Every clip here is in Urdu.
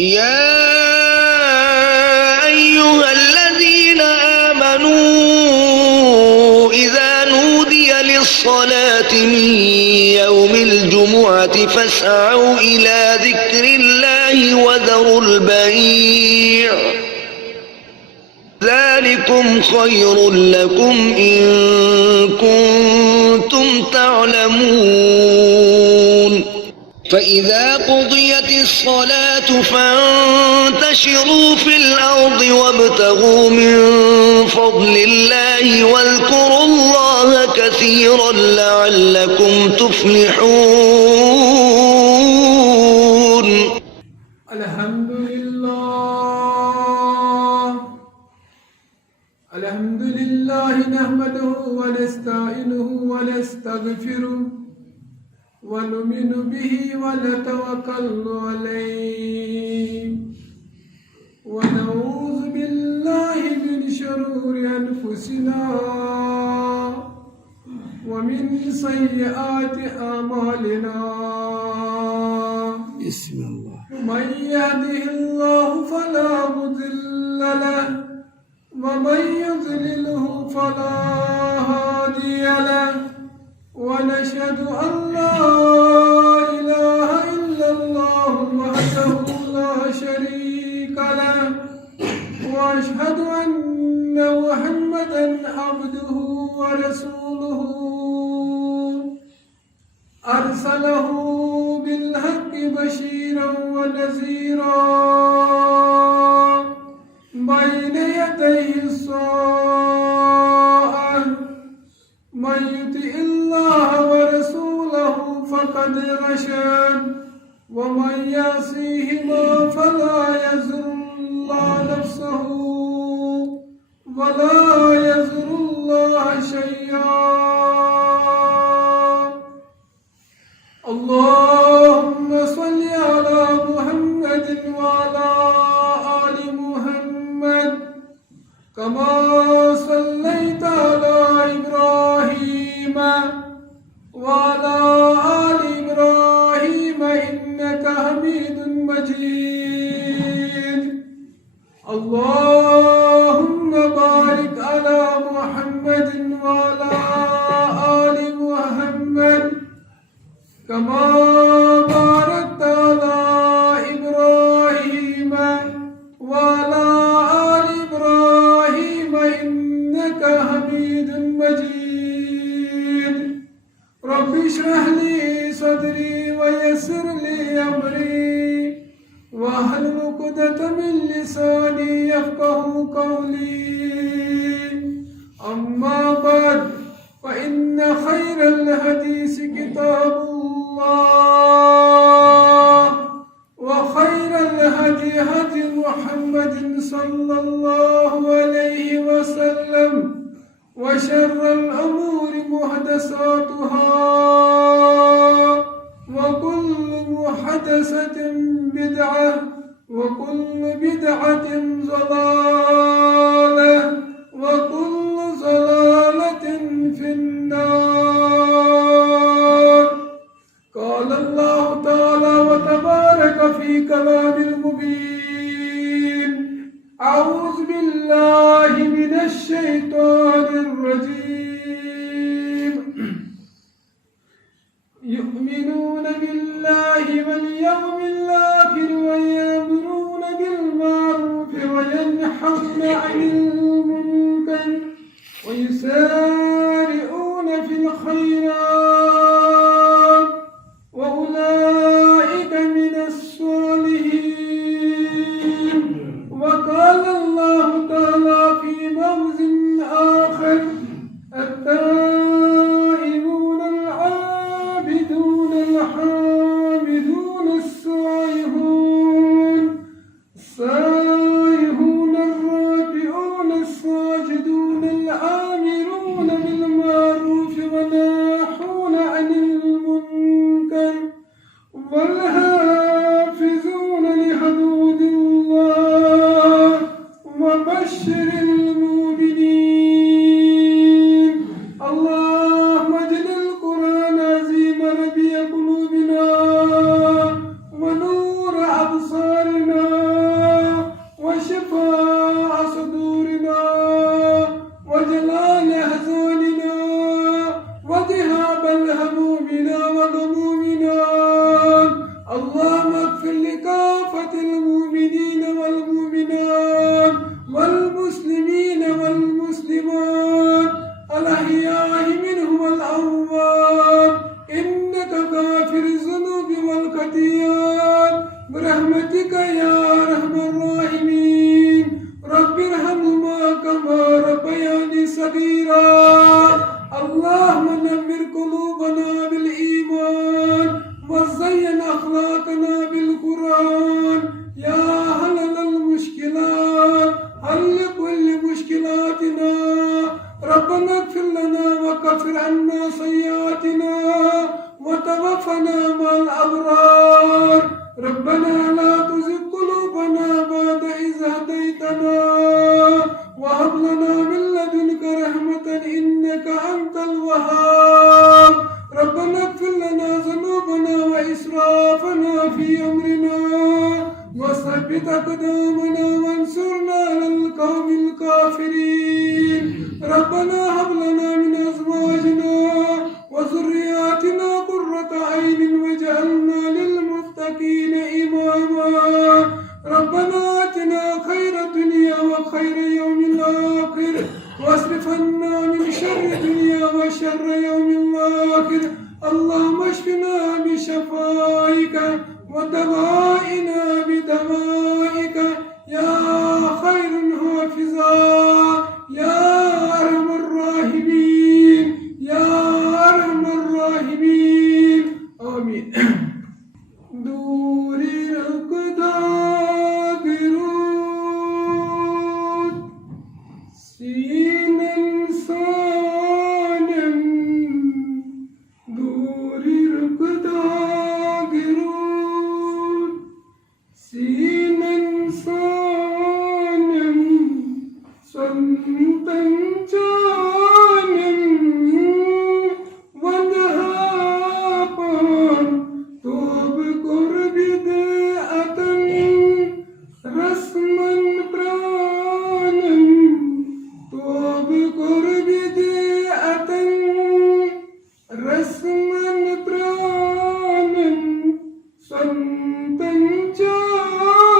يا أيها الذين آمنوا إذا نودي للصلاة من يوم الجمعة فاسعوا إلى ذكر الله وذروا البيع ذلكم خير لكم إن كنتم تعلمون فإذا قضيت الصلاة فانتشروا في الأرض وابتغوا من فضل الله واذكروا الله كثيرا لعلكم تفلحون. الحمد لله نحمده ونستعينه ونستغفره ونؤمن به ونتوكل عليه ونعوذ بالله من شرور أنفسنا ومن سيئات أعمالنا. بسم الله. من يهده الله فلا مضل له ومن يضلله فلا هادي له ونشهد أن لا إله إلا الله وحده لا شريك له وأشهد أن محمدا عبده ورسوله أرسله بالحق بشيرا ونذيرا بين يديه الساعة. من يطع الله ورسوله فقد رشد ومن يعصيهما فلا يضر الله نفسه ولا يضر الله شيئا. اللهم صل على محمد وعلى آل محمد كما صليت على إبراهيم وعلى آل إبراهيم إنك حميد مجيد. اللهم بارك على محمد وعلى آل محمد كما باركت على إبراهيم وعلى آل إبراهيم إنك حميد مجيد. رب اشرح لي صدري ويسر لي أمري واحلل عقدة من لساني يفقه قولي. أما بعد فإن خير الحديث كتاب الله وخير الهدي هدي محمد صلى الله عليه وسلم وشر الأمور محدثاتها وكل محدثة بدعة وكل بدعة ضلالة وكل ضلالة في النار. قال الله تعالى وتبارك في كلام المبين. أعوذ بالله من الشيطان الرجيم. يؤمنون بالله واليوم الآخر ويأمرون بالمعروف وينهون عن المنكر ويسارعون في الخيرات وأولئك من الصالحين. وقال الله تعالى في موضع آخر التائبون العابدون الحامدون السائحون الراكعون الساجدون الآمرون بالمعروف والناهون عن المنكر والحافظون لحدود الله وبشر المؤمنين. اللهم اجعل القرآن عظيم ربيع قلوبنا ونور أبصارنا كافة المؤمنين والمؤمنات والمسلمين والمسلمات الأحياء منهم والأموات إنك غافر الذنوب والخطيئات برحمتك يا أرحم الراحمين رب ارحمهما كما ربياني صغيرا اللهم نمر قلوبنا بالإيمان وزين أخلاقنا بالقرآن يا حلل المشكلات حل كل مشكلاتنا ربنا اغفر لنا وكفر عنا سيئاتنا وتوفنا مع الأبرار ربنا لا تزغ قلوبنا بعد إذ هديتنا وهب لنا من لدنك رحمة إنك أنت الوهاب ربنا اغفر لنا ذنوبنا وإسرافنا في أمرنا وثبت أقدامنا وانصرنا على القوم الكافرين ربنا هب لنا من أزواجنا وذرياتنا قرة عين واجعلنا للمتقين إماما ربنا آتنا خير الدنيا وخير يوم الآخر واصرف عنا من شر الدنيا وشر يوم الآخر اللهم اشفنا بشفائك ودوائنا بدوائك يا خير حافظا يا أرحم الراحمين يا أرحم الراحمين آمين دور القداغرون سينا صانم دور القداغرون سينا صانم صنطا جانم ونهابا توب قرب داءة رسما برانا توب قرب داءة رسما برانا صنطا جانم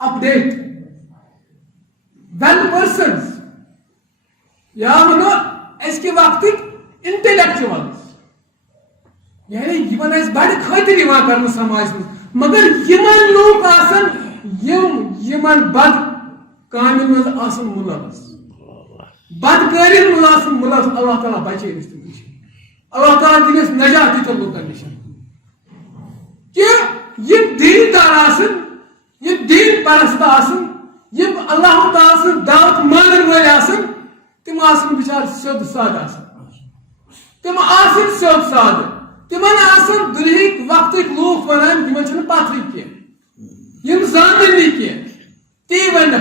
اپڈیٹ ویل پرسنز یا ونو اس کے وقت انٹلیکچوالز یعنی یمن اس بڑی خاطر یوان کرنے سماج میں مگر یمن لوگ آسن یمن بد کامل من آسن ملوث بدکاری من آسن ملوث اللہ تعالیٰ بچے اس نش اللہ تعالیٰ دنس نجات دیتا لوکن نش کہ یہ دین دار آسن یہ دین پرست آسن یہ اللہ تعالیٰ سے دعوت مانن ول آسن تم آسن بچار سیود ساد آسن تم آسن سیود ساد تمن آسن دنہک وقت لوگ ونان یمن چھن پتھری کی یم زانن نی کی تی ون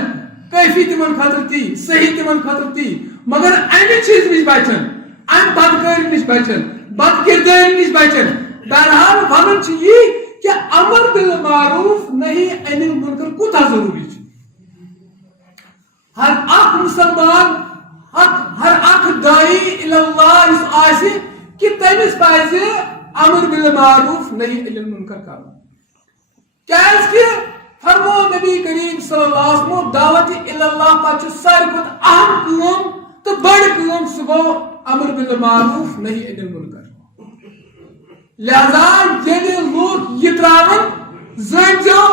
کیفی تمن خاطر تی صحیح تمن خاطر تی مگر امی چیز نش بچن ام بدکاری نش بچن بد کرداری نش بچن بہرحال ونن چھ یہ کہ امر بالمعروف نہی عن المنکر کوتاہ ضروری چھ ہر اخ مسلمان ہر اخ داعی اللہ اس آسی کہ تمس پاز امر بالمعروف نہی عن المنکر کرن کیاز کہ فرمو نبی کریم صلی اللہ علیہ وسلم دعوت اللہ پتہ ساروی کھۄتہٕ اہم کٲم تو بڑ کٲم سُہ گوٚو امر بالمعروف نہی عن المنکر لہذا ییٚلہِ لوٗکھ یہِ ترٛاوَن زٲنۍزیو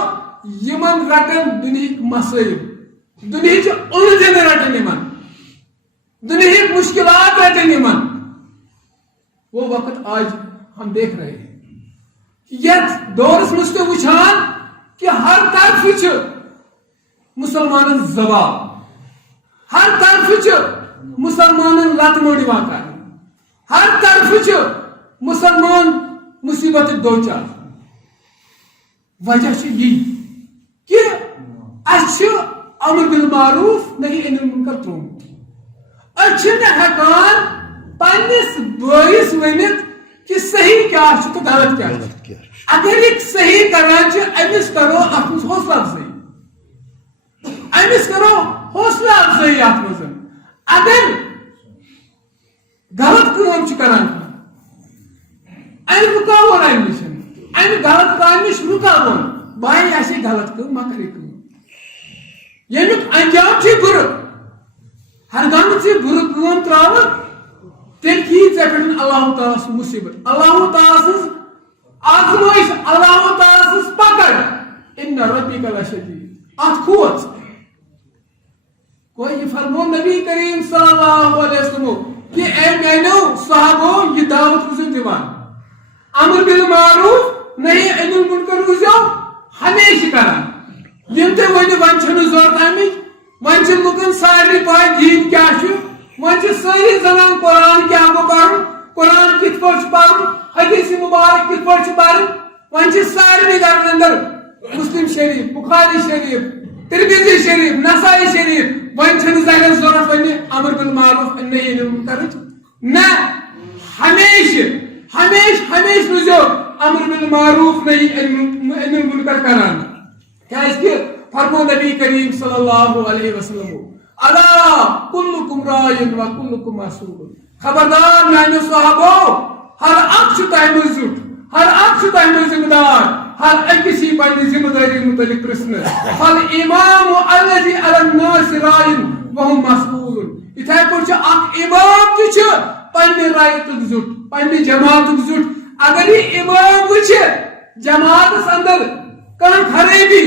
یِمن رٹن دُنہِکۍ مسائل دنہِچ الجھن رٹن یمن دنہِکۍ مشکلات رٹن یمن وہ وقت آج ہم دیکھ رہے ہیں یتھ دورس مز تہ وچھان کہ ہر طرف مسلمان زوال ہر طرف مسلمان لت موڑ کر ہر طرف مسلمان مصیبت دوچار وجہ یہ کہ اس امر بالمعروف نہی عن المنکر ترومت اس ہیکان پنس بٲیس ونت کہ صحیح کیا تو غلط کیا اگر ایک صحیح کران امس کرو ات مز حوصلہ افزائی امس کرو حوصلہ افزائی ات مز اگر غلط کام کران ام رکاون ام نش ام غلط کام نش رکاون بھائی اسی غلط کام ما کرے یمیک انجام چھ بر ہر گام چھ بر کام تراون تیل کی ژے پٮ۪ٹھ اللہ تعالیٰ سٕنٛز مصیبت اللہ تعالیٰ سٕنٛز آزمائش اللہ تعالیٰ سٕنٛز پکڑ ان ربک لشدید ات کھوژ کوئی فرمو نبی کریم صلی اللہ علیہ وسلم کہ اے میانو صحابو یہ دعوت روزو دیوان امر بالمعروف نہی عن المنکر روزو ہمیشہ کران یم تے ون ون چھن ضرورت امچ ون چھ لوکن ساری پاے دین کیا چھ ون چھ ساری زنان قرآن کیا گو پڑھن قرآن کت پٲٹھۍ پڑھن حدیث مبارک کت پٲٹھۍ پڑھن ون چھ سارے گھرن اندر مسلم شریف بخاری شریف ترمذی شریف نسائی شریف ون چھن زہر ضرورت ون امر بالمعروف نہی عن المنکر نہ ہمیشہ ہمیشہ روزو امر بالمعروف نہی عن المنکر کران کیاز کہ فرمو نبی کریم صلی اللہ علیہ وسلم الا کلکم راعٍ و کلکم مسئول خبردار میانو صحابو ہر اکھ چھ تہ مز زیُٹھ ہر اکھ چھ تہ مز ذمہ دار ہر أکِس یی پننہِ ذمہ داری متعلق پرژھنہٕ فالامام الذی علی الناس راعٍ وهم مسئول یتھے پٲٹھۍ چھُ اکھ امام تہِ چھُ پننہِ رعیتُک زیُٹھ پننہِ جماعتُک زیُٹھ اگر یہ امام وٕچھِ جماعتس اندر کانٛہہ خرٲبی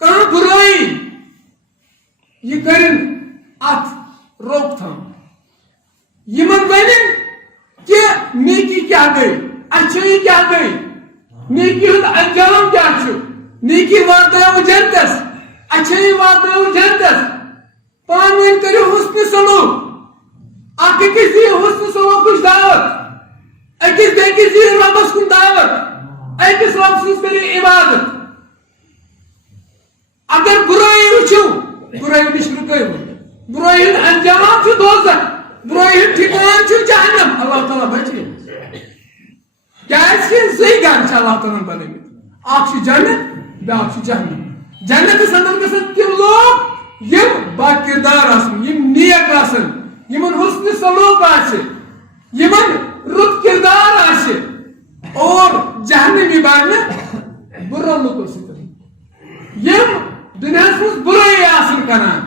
کانٛہہ برائی یہ کرن ات روک تھام یمن ونن کہ نیکی کیا گئی اچھائی کیا گئی نیکی ہند انجام کیا چھو نیکی واتناو جنتس اچھائی واتناو جنتس پان ون کرو حسن سلوک اکھ أکِس دی حسن سلوکٕچ دعوت أکِس بیٚکِس دی رۄبس کُن دعوت أکِس رۄب سٕنٛز کٔرِو عبادت اگر برائی وٕچھو برائی نش رکٲیِو برائی ہُنٛد انجام چھُ دوزخ برائی ہُنٛد ٹھِکان چھُ جہنم اللہ تعالیٰ بچے کیازِ کہ زٕے گھر چھِ اللہ تعالیٰ بنٲومٕتۍ اکھ چھُ جنت بیاکھ چھُ جہنم جنتس اندر گژھن تِم لوگ یم با کردار آسن یم نیک آسن یمن حسن سلوک آسہِ یمن رُت کردار آسہِ اور جہنمی بننہٕ برا لوکو ستن یم دنیا مز برائی آسن کران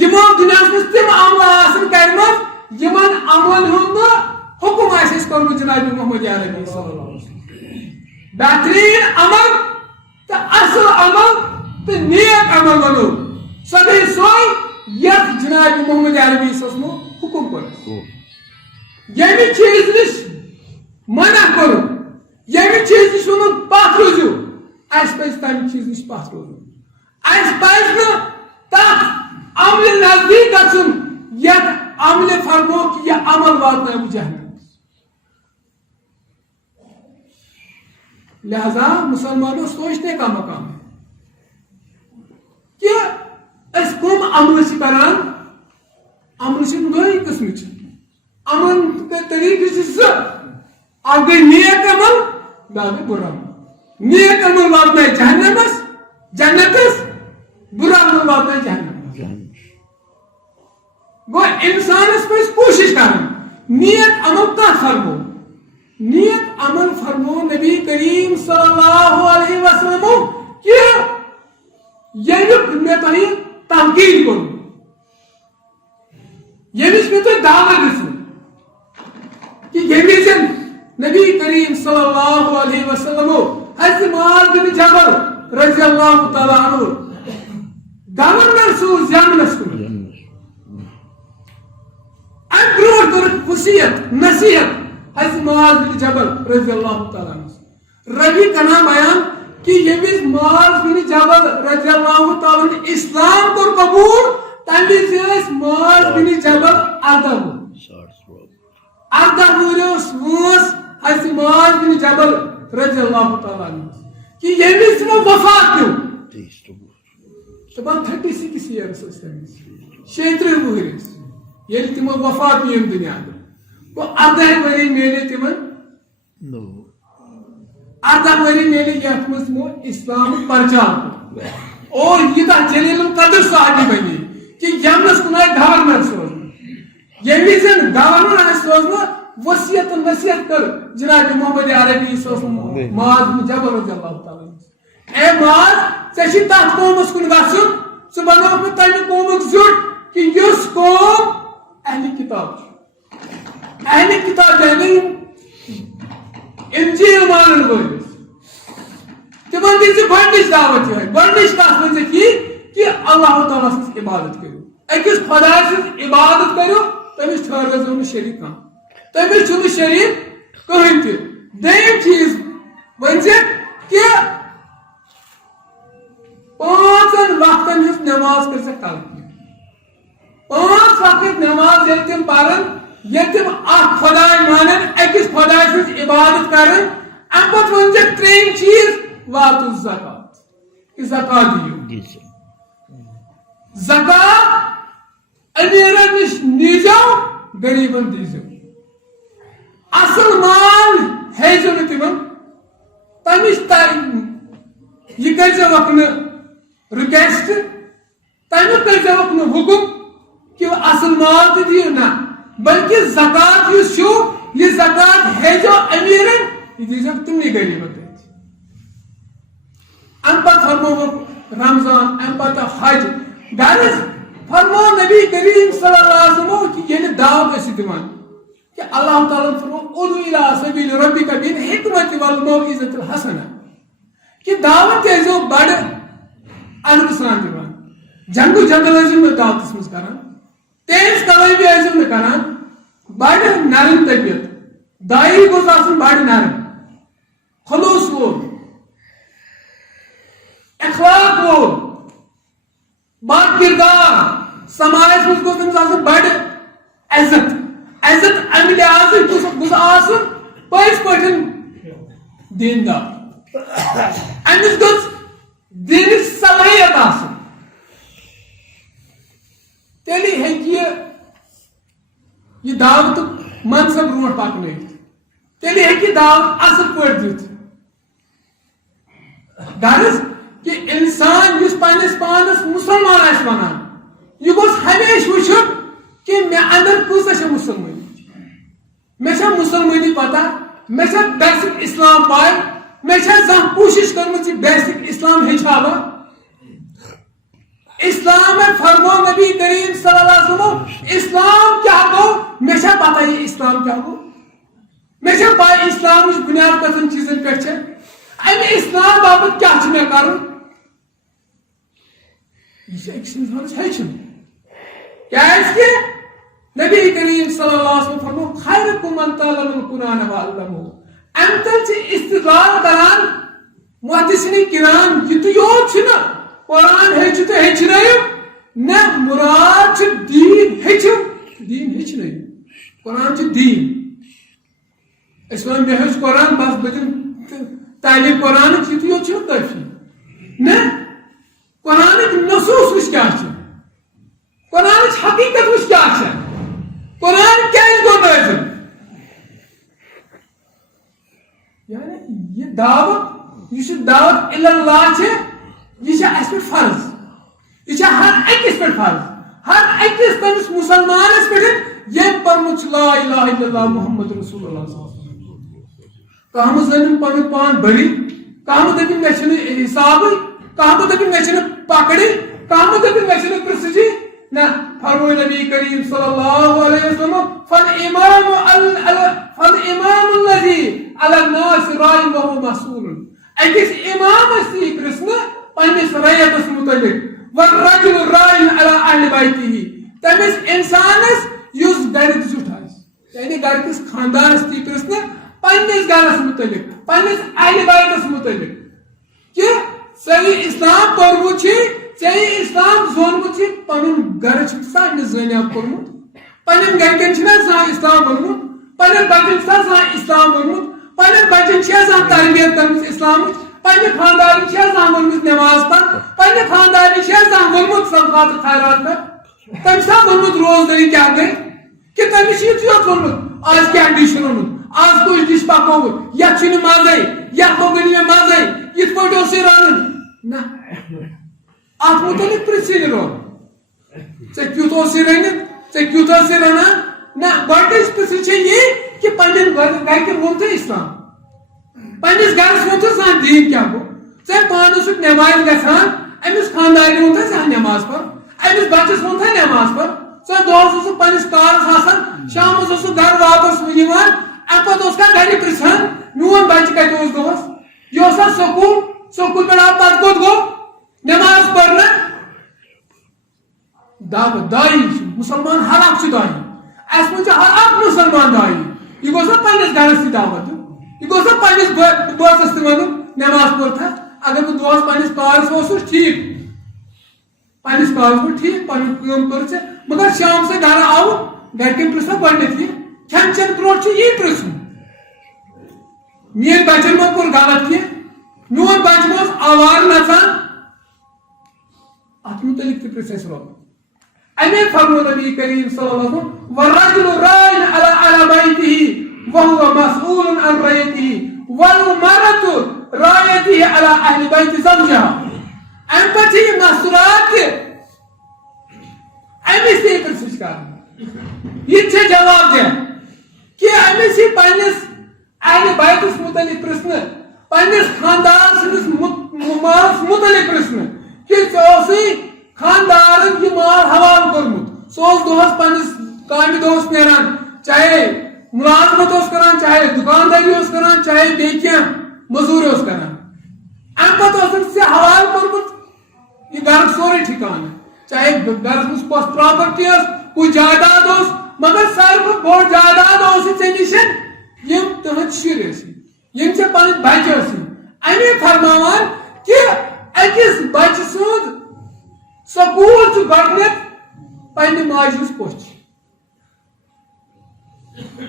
یمو دنیا مز تم عمل آسن کرمت یمن عمل ہند حکم آسس کورمت جناب محمد عربی صلی اللہ علیہ وسلم بہترین عمل تو اصل عمل تو نیک عمل ونو سبھی سوئی یت جناب محمد عربی صلی اللہ علیہ وسلم حکم کر یمی چیز نش منع کرو یمی چیز نش ونو پاتھ روزو اس پز تمہ چیز نش پاتھ روزو اس پز نا تک عمل نزدیک گژھُن یت عمل فرمو کہ یہ عمل واتناو جہنم لہذا مسلمانوں سوچنے کا مقام ہے کہ اس کم عمل سے کران عمل سے دو قسم عمل کے طریقے سے اب گئی نیک عمل باقی برا عمل نیک عمل واتنا جہنمس جنتس برا عمل واتنا جہنم گو انسانس پہ کوشش کرن نیک عمل کا فرمو نیک عمل فرمو نبی کریم صلی اللہ علیہ وسلم کہ یمیک میں تھی تحقیق کروں یمیش میں تو دعوت دسو کہ یمیشن نبی کریم صلی اللہ علیہ وسلم حضرت معاذ بن جبل رضی اللہ تعالی عنہ گورنر سوز یمنس کو امبرور کر وصیت نصیحت حضرت معاذ بن جبل رضی اللہ تعالی عنہ ربی کا نام بیان کہ یمس معاذ بن جبل رضی اللہ تعالی عنہ اسلام کو قبول تمہ سے معاذ بن جبل اردہ ورس وانس حضرت معاذ بن جبل رضی اللہ تعالی عنہ کہ یمس وفات پیو تمام 36 years شیتر وہرس یل تمو وفات پیم دنیا گو 18 وری میلے تمن 18 وری میلے یت مز تمو اسلام پرچار اور یہ جلیل القدر صحابی بنی کہ یمنس کنائے گورنر سوزن یمی زن گورنر سوزن وصیت نصیحت کر جناب محمد عربی صلی اللہ علیہ وسلم معاذ بن جبل رضی اللہ تعالی اے معاذ ژے تات قومس کن گژھُن ژٕ بناوکھ بہٕ تمہِ قومُک زیُٹھ کہ یُس قوم اہل کتاب اہل کتاب یعنی انجیل مانن وٲلِس تمن دِژ گۄڈنِچ دعوت یِہے گۄڈنِچ کتھ ؤنِتھ یہِ کہ اللہ تعالیٰ سٕنٛز عبادت کٔرِو أکِس خۄداے سٕنٛز عبادت کٔرِو تٔمِس ٹھٔہرٲیزیو نہٕ شریٖک کانٛہہ تٔمِس چھُنہٕ شریٖک کٕہٕنۍ تہِ دوٚیِم چیٖز ؤنۍزِ کہ 5 وقتن ہٕنٛز نٮ۪ماز کٔرۍ زِ کلہٕ 5 وقت نماز یل تم پرن یل تم اخ خدائے مانن اکس خدائے سٕنٛز عبادت کرن ام پتہٕ ؤنۍ ترٛیٚیِم چیٖز واتو زکات کہ زکات دِیِو زکات امیرن نش نیٖزیو غریبن دیٖزیو اصل مال ہیزیو نہٕ تمن تمِچ یہ کٔرزیوکھ نہٕ رِکویسٹ تمیُک کٔرزیوکھ نہٕ حکم کہ اصل مال تو دیو نا بلکہ زکات یس چھو یہ زکات ہے جو امیرن یہ دیزو تمہیں غریبن دیت ام پتہ فرمو رمضان ام پتہ حج غرض فرمو نبی کریم صلی اللہ علیہ وسلم کہ یہ دعوت اسی دِوان کہ اللہ تعالیٰ فرمو ادعو الی سبیل ربک بالحکمت والموعظۃ الحسنہ کہ دعوت ایزو بڑ ادب سان دِوان جنگو جنگل ٲسِو دعوتس منٛز کران تیز کلٲمی ٲسِو نہٕ کران بڑ نرم طبیعت دایی گوٚژھ آسُن بڑ نرم خلوص وول اخلاق وول بد کردار سماجس منٛز گوٚژھ تٔمِس آسُن بڑ عزت عزت امہِ لحاظٕ گوٚژھ آسُن پٔزۍ پٲٹھۍ دیندار أمِس گوٚژھ دِنٕچ صلٲحیت آسٕنۍ تیٚلہِ ہیٚکہِ یہِ دعوتُک منصب برونٛٹھ پکنٲیِتھ تیٚلہِ ہیٚکہِ دعوت اصل پٲٹھۍ دِتھ غرض کہ انسان یُس پننِس پانس مسلمان آسہِ ونان یہِ گوٚژھ ہمیشہِ وٕچھُن کہ مےٚ اندر کۭژاہ چھےٚ مُسلمٲنی مےٚ چھےٚ مُسلمٲنی پتہ مےٚ چھےٚ بیسِک اسلام پاے میں زن کوشش کرمچ بیسک اسلام ہچھاوا اسلام میں فرمو نبی کریم صلی اللہ علیہ وسلم اسلام کیا گو میں پتہ یہ اسلام کیا گو میں پائی اسلام بنیاد کتن چیزن پہ ام اسلام باپت کیا میں کرن یہ اکس انسانس ہچن کیا نبی کریم صلی اللہ علیہ وسلم فرمو خیرکم من تعلم القرآن وعلمہ ام تل استدلال کران محدثین کرام یہ تو یوت چھنا قرآن ہیچ تو ہیچنائیو نہ مراد دین ہیچو دین ہیچنائیو قرآن دین اس وقت میں ہیچ قرآن بس بدن تعلیم قرآن یہ تو یوت چھنا کافی نہ قرآن نصوص اس کیا چھنا قرآن حقیقت اس کیا چھنا قرآن کیا اس کو نازل یعنی یہ دعوت اللہ یہ اس پہ فرض یہ ہر اکس پہ فرض ہر اکس تمس مسلمانس پہ یم پرمت لا الہ الا اللہ محمد رسول اللہ صلی اللہ علیہ وسلم کہم زن پن پان بری کہم دپن مے چھن حساب کہم دپن مے چھن پکڑی کہم دپن مے چھن پرسجی نہ فرمائے نبی کریم صلی اللہ علیہ وسلم فالامام الذي على الناس رائی وهو مسئول اکس امام اسی پرسن پنس ریتس متعلق والرجل رائی على اہل بیتہ تمس انسانس یس گھر زیٹھ یعنی گھر کس خاندانس تی پرسن پنس گھرس متعلق پنس اہل بیتس متعلق کہ صحیح اسلام پورمت صحیح اسلام زونمت پن گھر سا زنیاب کورمت پنن گرکن سا اسلام ونمت پنن بچن سا اسلام ونمت پنن بچن سا تربیت کرمت اسلام پنہ خاندان سا ونمت نماز پن خاندان سا ونمت صدقات خیرات پہ تم سا ونمت روزداری کیا گئی کہ تمس یہ ونمت آج کیا ڈش رونمت آج کچھ ڈش پکوت یت مزے یت لوگن میں مزے یت پہ رنن نہ ات متعلق پرژھے رون ژے رنت ژے رنان نہ گۄڈنِچ پرژھ یہ کہ پنن گرکن وون ژے اسلام پنس گرس وون ژے سان دین کیا گو ژے پانس نماز گژھان امس خاندان وون ژے سان نماز پر امس بچس وون ژے نماز پر ژے دۄہس پنس کارس آسان شامس گھر واپس یوان ام پتہ گھر پرژھان میون بچہ کتہ دۄہس یہ سکول پہ آو پتہ کوٚت گو نماز پڑھنا دعوت دائی مسلمان ہر اکھ دائی اس من ہر اکھ مسلمان دائی یہ گوس پنس گھرس تہ دعوت یہ گوس پنس دوستس تہ ون نماز پڑھتا اگر بہ دوست پنس کارس اوسس ٹھیک پنس کارس پہ ٹھیک پن کام کر مگر شام سے گھر آو گرکن پرژھا گۄڈنیتھ یہ کھین چین برونٛٹھ یہ پرژھُن میٲنۍ بچن ما کوٚر غلط کینٛہہ میون بچہ ما اوس آوار نژان ات متعلق تہ پرژھ رب امی فرمو نبی کریم صلی اللہ علیہ وسلم والرجل رائی على بیتہ وهو مسئول عن رعیتہ والمرأة رایتہ على اہل بیت زوجها ام پتہ یہ مسئولات امس تہ پرژھ کرنا یہ جواب دیا کہ امس یہ پنس اہل بیتس متعلق پرژھنا پنس خاندان سندس مالس متعلق پرژھنا کہ ژے خاندان یہ مال حوالہ کورمت سہ دہس پنس کامہ دہس نیران چاہے ملازمت کران چاہے دکانداری کران چاہے بیٚیہِ کینٛہہ مزوٗرۍ کران ام پتہ ژےٚ حوالہ کورمت یہ گھر سورے ٹھکانہ چاہے گھرس مز کس پراپرٹی کچھ جائیداد مگر ساروی بوڑ جائیداد ژےٚ نش یم تہند شُرۍ یم ژےٚ پنٕنۍ بچہ امی فرماوان کہ اکس بچہ سند سکول گۄڈنیتھ پنہ ماجہ ہنٛز پوٚچھ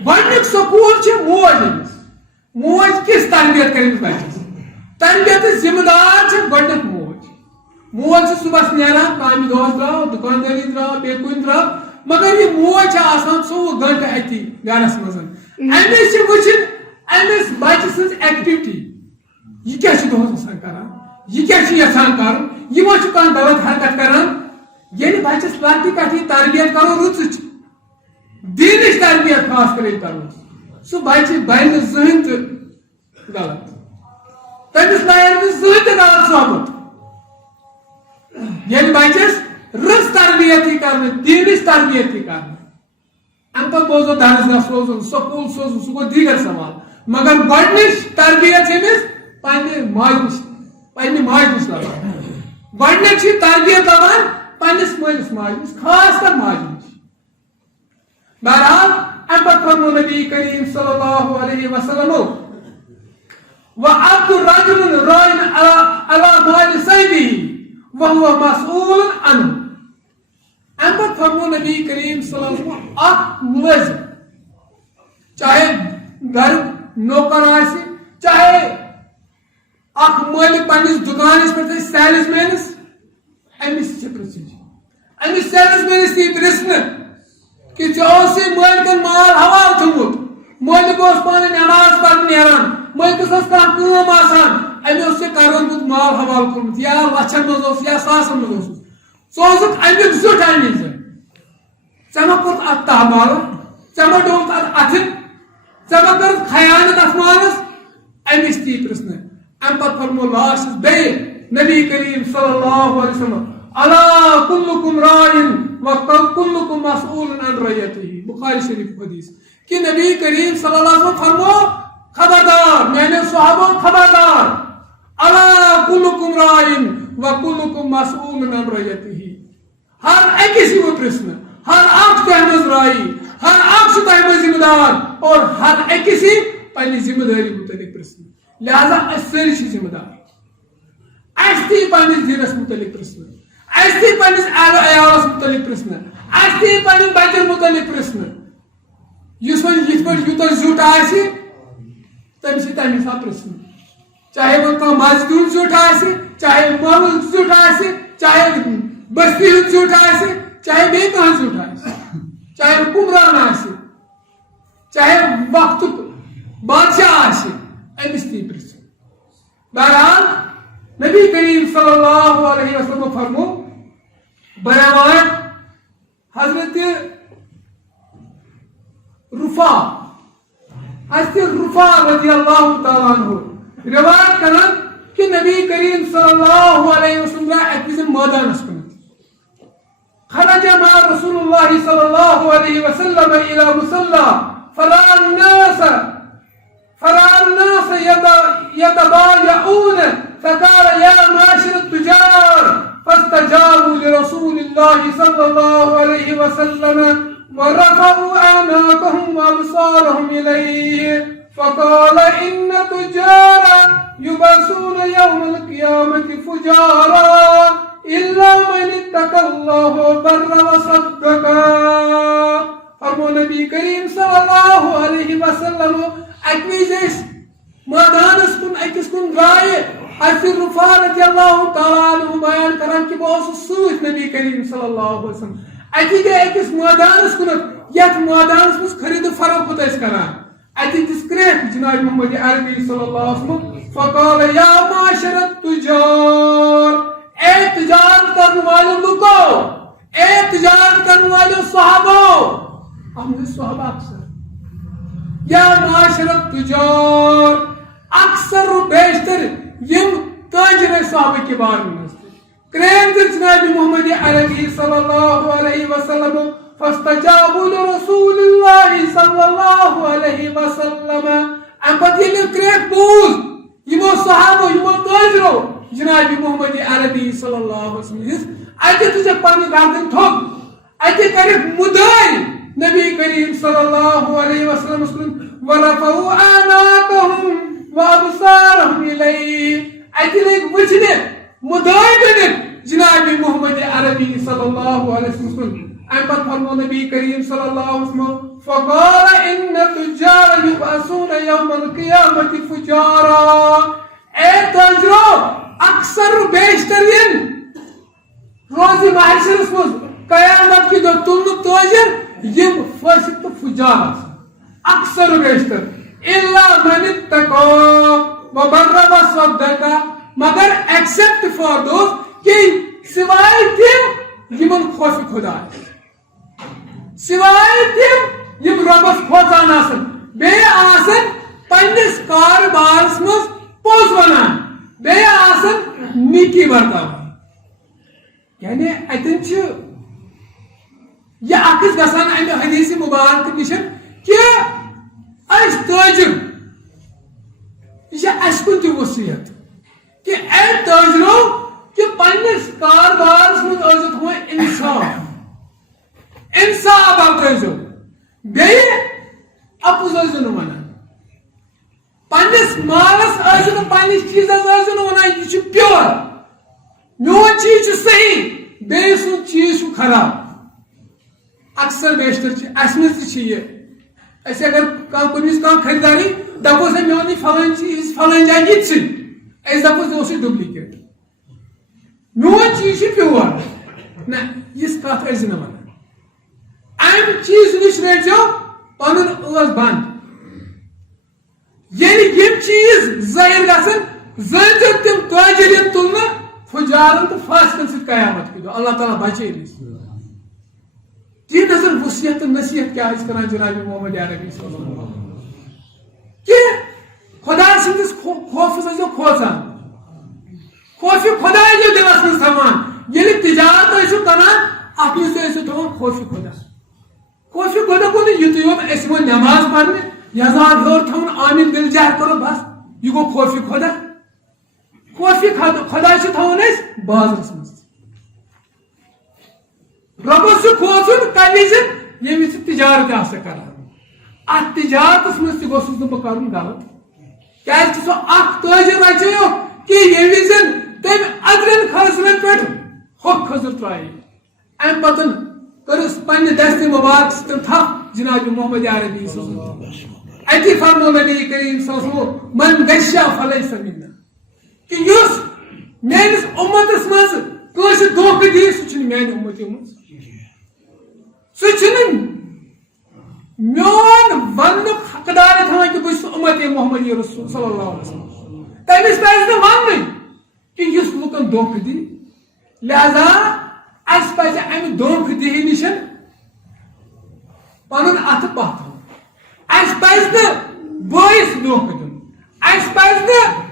گۄڈنیُک سکول موج أمِس موج کس تربیت کر أمِس بچس تربیت ذمہ دار گۄڈنیتھ موج موج صبح نیران کامہ دۄہس درٛاو دُکاندٲری درٛاو بیٚیہِ کُنہِ درٛاو مگر یہ موج آسان 24 گھنٹہ اتی گھرس مز امس وچن امس بچہ سٕنٛز ایکٹیوٹی یہ کیا دہس آسان کران یہ کیا یژھان کرُن یہ ما کانٛہہ غلط حرکت کران ییٚلہِ بچس لۄکٹہِ پٮ۪ٹھٕے تربیت کرو رٕژٕچ دینٕچ تربیت خاص کر کرو سُہ بچہ بنہِ نہٕ زٕہٕنۍ تہِ غلط تمس لائن زہت غلط صحبت یعنی بچس رٕژ تربیت ہی کرنے دینچ تربیت ہی کرنے ام پتہ بوزو درسگاہ سوزن سکول سوزن سہ گو دیگر سوال مگر گۄڈنِچ تربیت أمِس پننہِ ماجہِ نِش لگان گۄڈنِچ چھِ تربیت لگان پننِس مٲلِس ماجہِ نِش خاص کر ماجہِ نِش بہرحال ام پتہ فرمو نبی کریم صلی اللہ علیہ وسلم وعبد رجل راین علی مال صیبه وهو مسئول عنه ام پتہ فرمو نبی کریم صلی اللہ علیہ وسلم اخ ملازم چاہے گھر نوکر آسہِ چاہے اخ مالک پننس دکانس پہ سیلز مینس امس امس سیلز مینس تی پرژھنہٕ کہ ژےٚ مالکن مال حوال تھوٚمُت مالک اوس پانہٕ نماز پرنہِ نیران مالکس ٲس کانٛہہ کٲم آسان أمۍ اوس ژےٚ کرونمُت مال حوال کوٚرمُت یا لچھن منٛز اوس یا ساسن منٛز اوسُس ژٕ اوسُکھ امیُک زیُٹھ امی ژےٚ ما کوٚرُتھ اتھ تحمالہ ژےٚ ما ڈوٚوُتھ اتھ اتھٕ ژےٚ ما کٔرٕتھ خیانت اتھ مالس امس تی پرژھنہٕ ام پتہٕ فرمو لاسٹس بیٚیہِ نبی کریم صلی اللہ علیہ وسلم الا کلکم راعٍ وکلکم مسئول عن رعیتہ بخاری شریف حدیث کہ نبی کریم صلی اللہ علیہ وسلم فرمو خبردار میانے صحابہ خبردار الا کلکم راعٍ وکلکم مسئول عن رعیتہ ہر أکِس یِوٕ پرژھنہٕ ہر اکھ تۄہہِ منٛز راعی ہر اکھ چھُ تۄہہِ منٛز ذمہ دار اور ہر أکِس یی پننہِ ذمہ دٲری متعلق پرژھنہٕ لہذا أسۍ سٲری چھِ ذمہ دار اَسہِ تہِ پننس دیٖنس متعلق پرژھنہٕ اَسہِ تہِ پننس اہل عیالس متعلق پرژھنہٕ اَسہِ تہِ پننٮ۪ن بچن متعلق پرژھنہٕ یُس وۄنۍ یِتھ پٲٹھۍ یوٗتاہ زیُٹھ آسہِ تٔمِس یی تمہِ حساب پرژھنہٕ چاہے وۄنۍ کانٛہہ مسجد ہُنٛد زیُٹھ آسہِ چاہے محلُک زیُٹھ آسہِ چاہے بستی ہُنٛد زیُٹھ آسہِ چاہے بیٚیہِ کانٛہہ زیُٹھ آسہِ چاہے حُکمران آسہِ چاہے وقتُک بادشاہ آسہِ أمِس تی پرژھنہٕ بہرحال نبی کریم صلی اللہ علیہ وسلم فرمو بیان حضرت رفا رضی اللہ تعالیٰ عنہ روایت کران کہ نبی کریم صلی اللہ علیہ وسلم ایک وزن مادانس کن خرج مع رسول اللہ صلی اللہ علیہ وسلم الى مصلى فرأى الناس يتبايعون فقال يا معشر التجار فاستجابوا لرسول الله صلى الله عليه وسلم ورفعوا أعناقهم وأبصارهم إليه فقال إن تجارا يبعثون يوم القيامة فجارا إلا من اتقى الله وبر وصدق فرمو نبی کریم صلی اللہ علیہ وسلم اکویز مادانس کن اکس کن درائے حضرت رفا رضی اللہ تعالیٰ عنہ بیان کران کہ وہ سوچ نبی کریم صلی اللہ علیہ وسلم اتی گئے اکس مادانس کن یت مادانس مس خرید فروخت اس کران اتی دسکریت جناب محمد عربی صلی اللہ علیہ وسلم فقال یا معاشر التجار اے تجارت کرنے والے لوگو اے تجارت کرنے والے صحابوں ہم نے صحابہ اکثر یا معاشر التجار اکثر و بیشتر یم تاجر صحابہ کے بارے میں کریم جناب محمد عربی صلی اللہ علیہ وسلم فاستجابوا لرسول اللہ صلی اللہ علیہ وسلم ام پتہ یہ کریم بوز یمو صحابہ یمو تاجرو جناب محمد عربی صلی اللہ علیہ وسلم اتے تجھے پانی گردن تھوک اتے کرک مدائی نبی کریم صلی اللہ علیہ وسلم ورفعوا أعناقهم وأبصارهم إليه اتے لگ وچھنے مدائی بنت جناب محمد عربی صلی اللہ علیہ وسلم ام پتہ فرمو نبی کریم صلی اللہ علیہ وسلم فقال ان التجار يبعثون يوم القيامة فجارا اے تاجرو اکثر بیشترین روز محشرس مز قیامت کی دو تلنک تاجر یم فاسق تو فجار اکثر بیشتر الا من اتقى وبر وصدق مگر ایکسپٹ فار دوز کہ سوائے تم یمن خوف خدا سوائے تم یم ربس کھوژان آسن بے آسن پنس کاربارس مز پوز ونان برتاو یعنی اتن یہ اخذ گسان امہ حدیث مبارک نشن کہ اس تاجر یہ اس کن تہ وصیت کہ اے تاجرو کہ پنس کاربارس من ازو تھوان انصاف تھو بیٚیہِ اپُز ٲسِو نہٕ ونان پنس مالس ٲسِو نہٕ پنس چیٖزس ٲسِو نہٕ ونان یہِ چھُ پیور میون چیٖز چھُ صحیح بیٚیہِ سُنٛد چیٖز چھُ خراب اکثر بیشتر اسہِ منٛز تہِ چھِ یہِ أسۍ اگر کُنہِ وِزِ کانٛہہ خریداری دپوس ہے میون یہِ فلٲنۍ چیٖز فلٲنۍ جایہِ یِتسٕے أسۍ دپوس یہِ اوس یہِ ڈُپلِکیٹ میون چیٖز چھُ پیور نہ یِژھ کتھ ٲسۍ نہٕ ونان امہِ چیٖز نِش رٔٹزیو پنُن ٲس بنٛد ییٚلہِ یِم چیٖز ظٲہِر گژھن زٲنۍزیو تِم تٲجر یِن تُلنہٕ فُجارن تہٕ فاسقن سۭتۍ قیامت کہِ دۄہ اللہ تعالیٰ بچٲیِن أسۍ تی نظر وصیت تہٕ نصیحت کیٛاہ ٲسۍ کران جناب محمد عربی صلی اللہ علیہ وسلم کہ خدا سٕنٛدِس خوفس ٲسِو کھوژان خوفِ خدا ٲسِو دِلس منٛز تھاوان ییٚلہِ تجارت ٲسِو کران اتھ منٛز تہِ ٲسِو تھاوان خوفِ خدا خوفِ خدا گوٚو نہٕ یُتُے یوت أسۍ یِوان نٮ۪ماز پرنہِ یزار ہیوٚر تھاوُن آمیٖن دِل جار کرو بس یہِ گوٚو خوفِ خدا خوفِ خدا چھِ تھاوان أسۍ بازرس منٛز رۄبس چھُ کھوژُن کمہِ وِزِ ییٚمہِ وِزِ تجارت آسہِ کران اتھ تجارتس منٛز تہِ گوٚژھُس نہٕ بہٕ کرُن غلط کیازِ کہِ سُہ اکھ تٲجر رچیو کہ ییٚمہِ وِزِ تٔمۍ ادرٮ۪ن خٔزرن پٮ۪ٹھ ہوٚکھ خٔزٕر ترٛایے امہِ پتہٕ کٔرٕس پننہِ دستہِ مُبارک سۭتۍ تھپھ جناب محمد عربی صلی اللہ علیہ وسلم اتی فرمو نبی کریم صلی اللہ علیہ وسلم من غشا فلیس منا کہ یُس میٲنِس اُمتس منٛز کٲنٛسہِ دھوکہٕ دِیہِ سُہ چھُنہٕ میانہِ اُمتہِ منٛز سُہ چھُنہٕ میون وننُک حقدار تھاوان کہ بہٕ چھُس اُمتِ محمد رسول صلی اللہ علیہ وسلم تٔمِس پزِ نہٕ وننُے کہ یُس لُکن دھوکہٕ دِیہِ لہذا اَسہِ پزِ امہِ دھوکہٕ دِہی نِش پنُن اتھٕ پتھ تھاوُن اَسہِ پزِ نہٕ بٲیِس دھوکہٕ دیُن اَسہِ پزِ نہٕ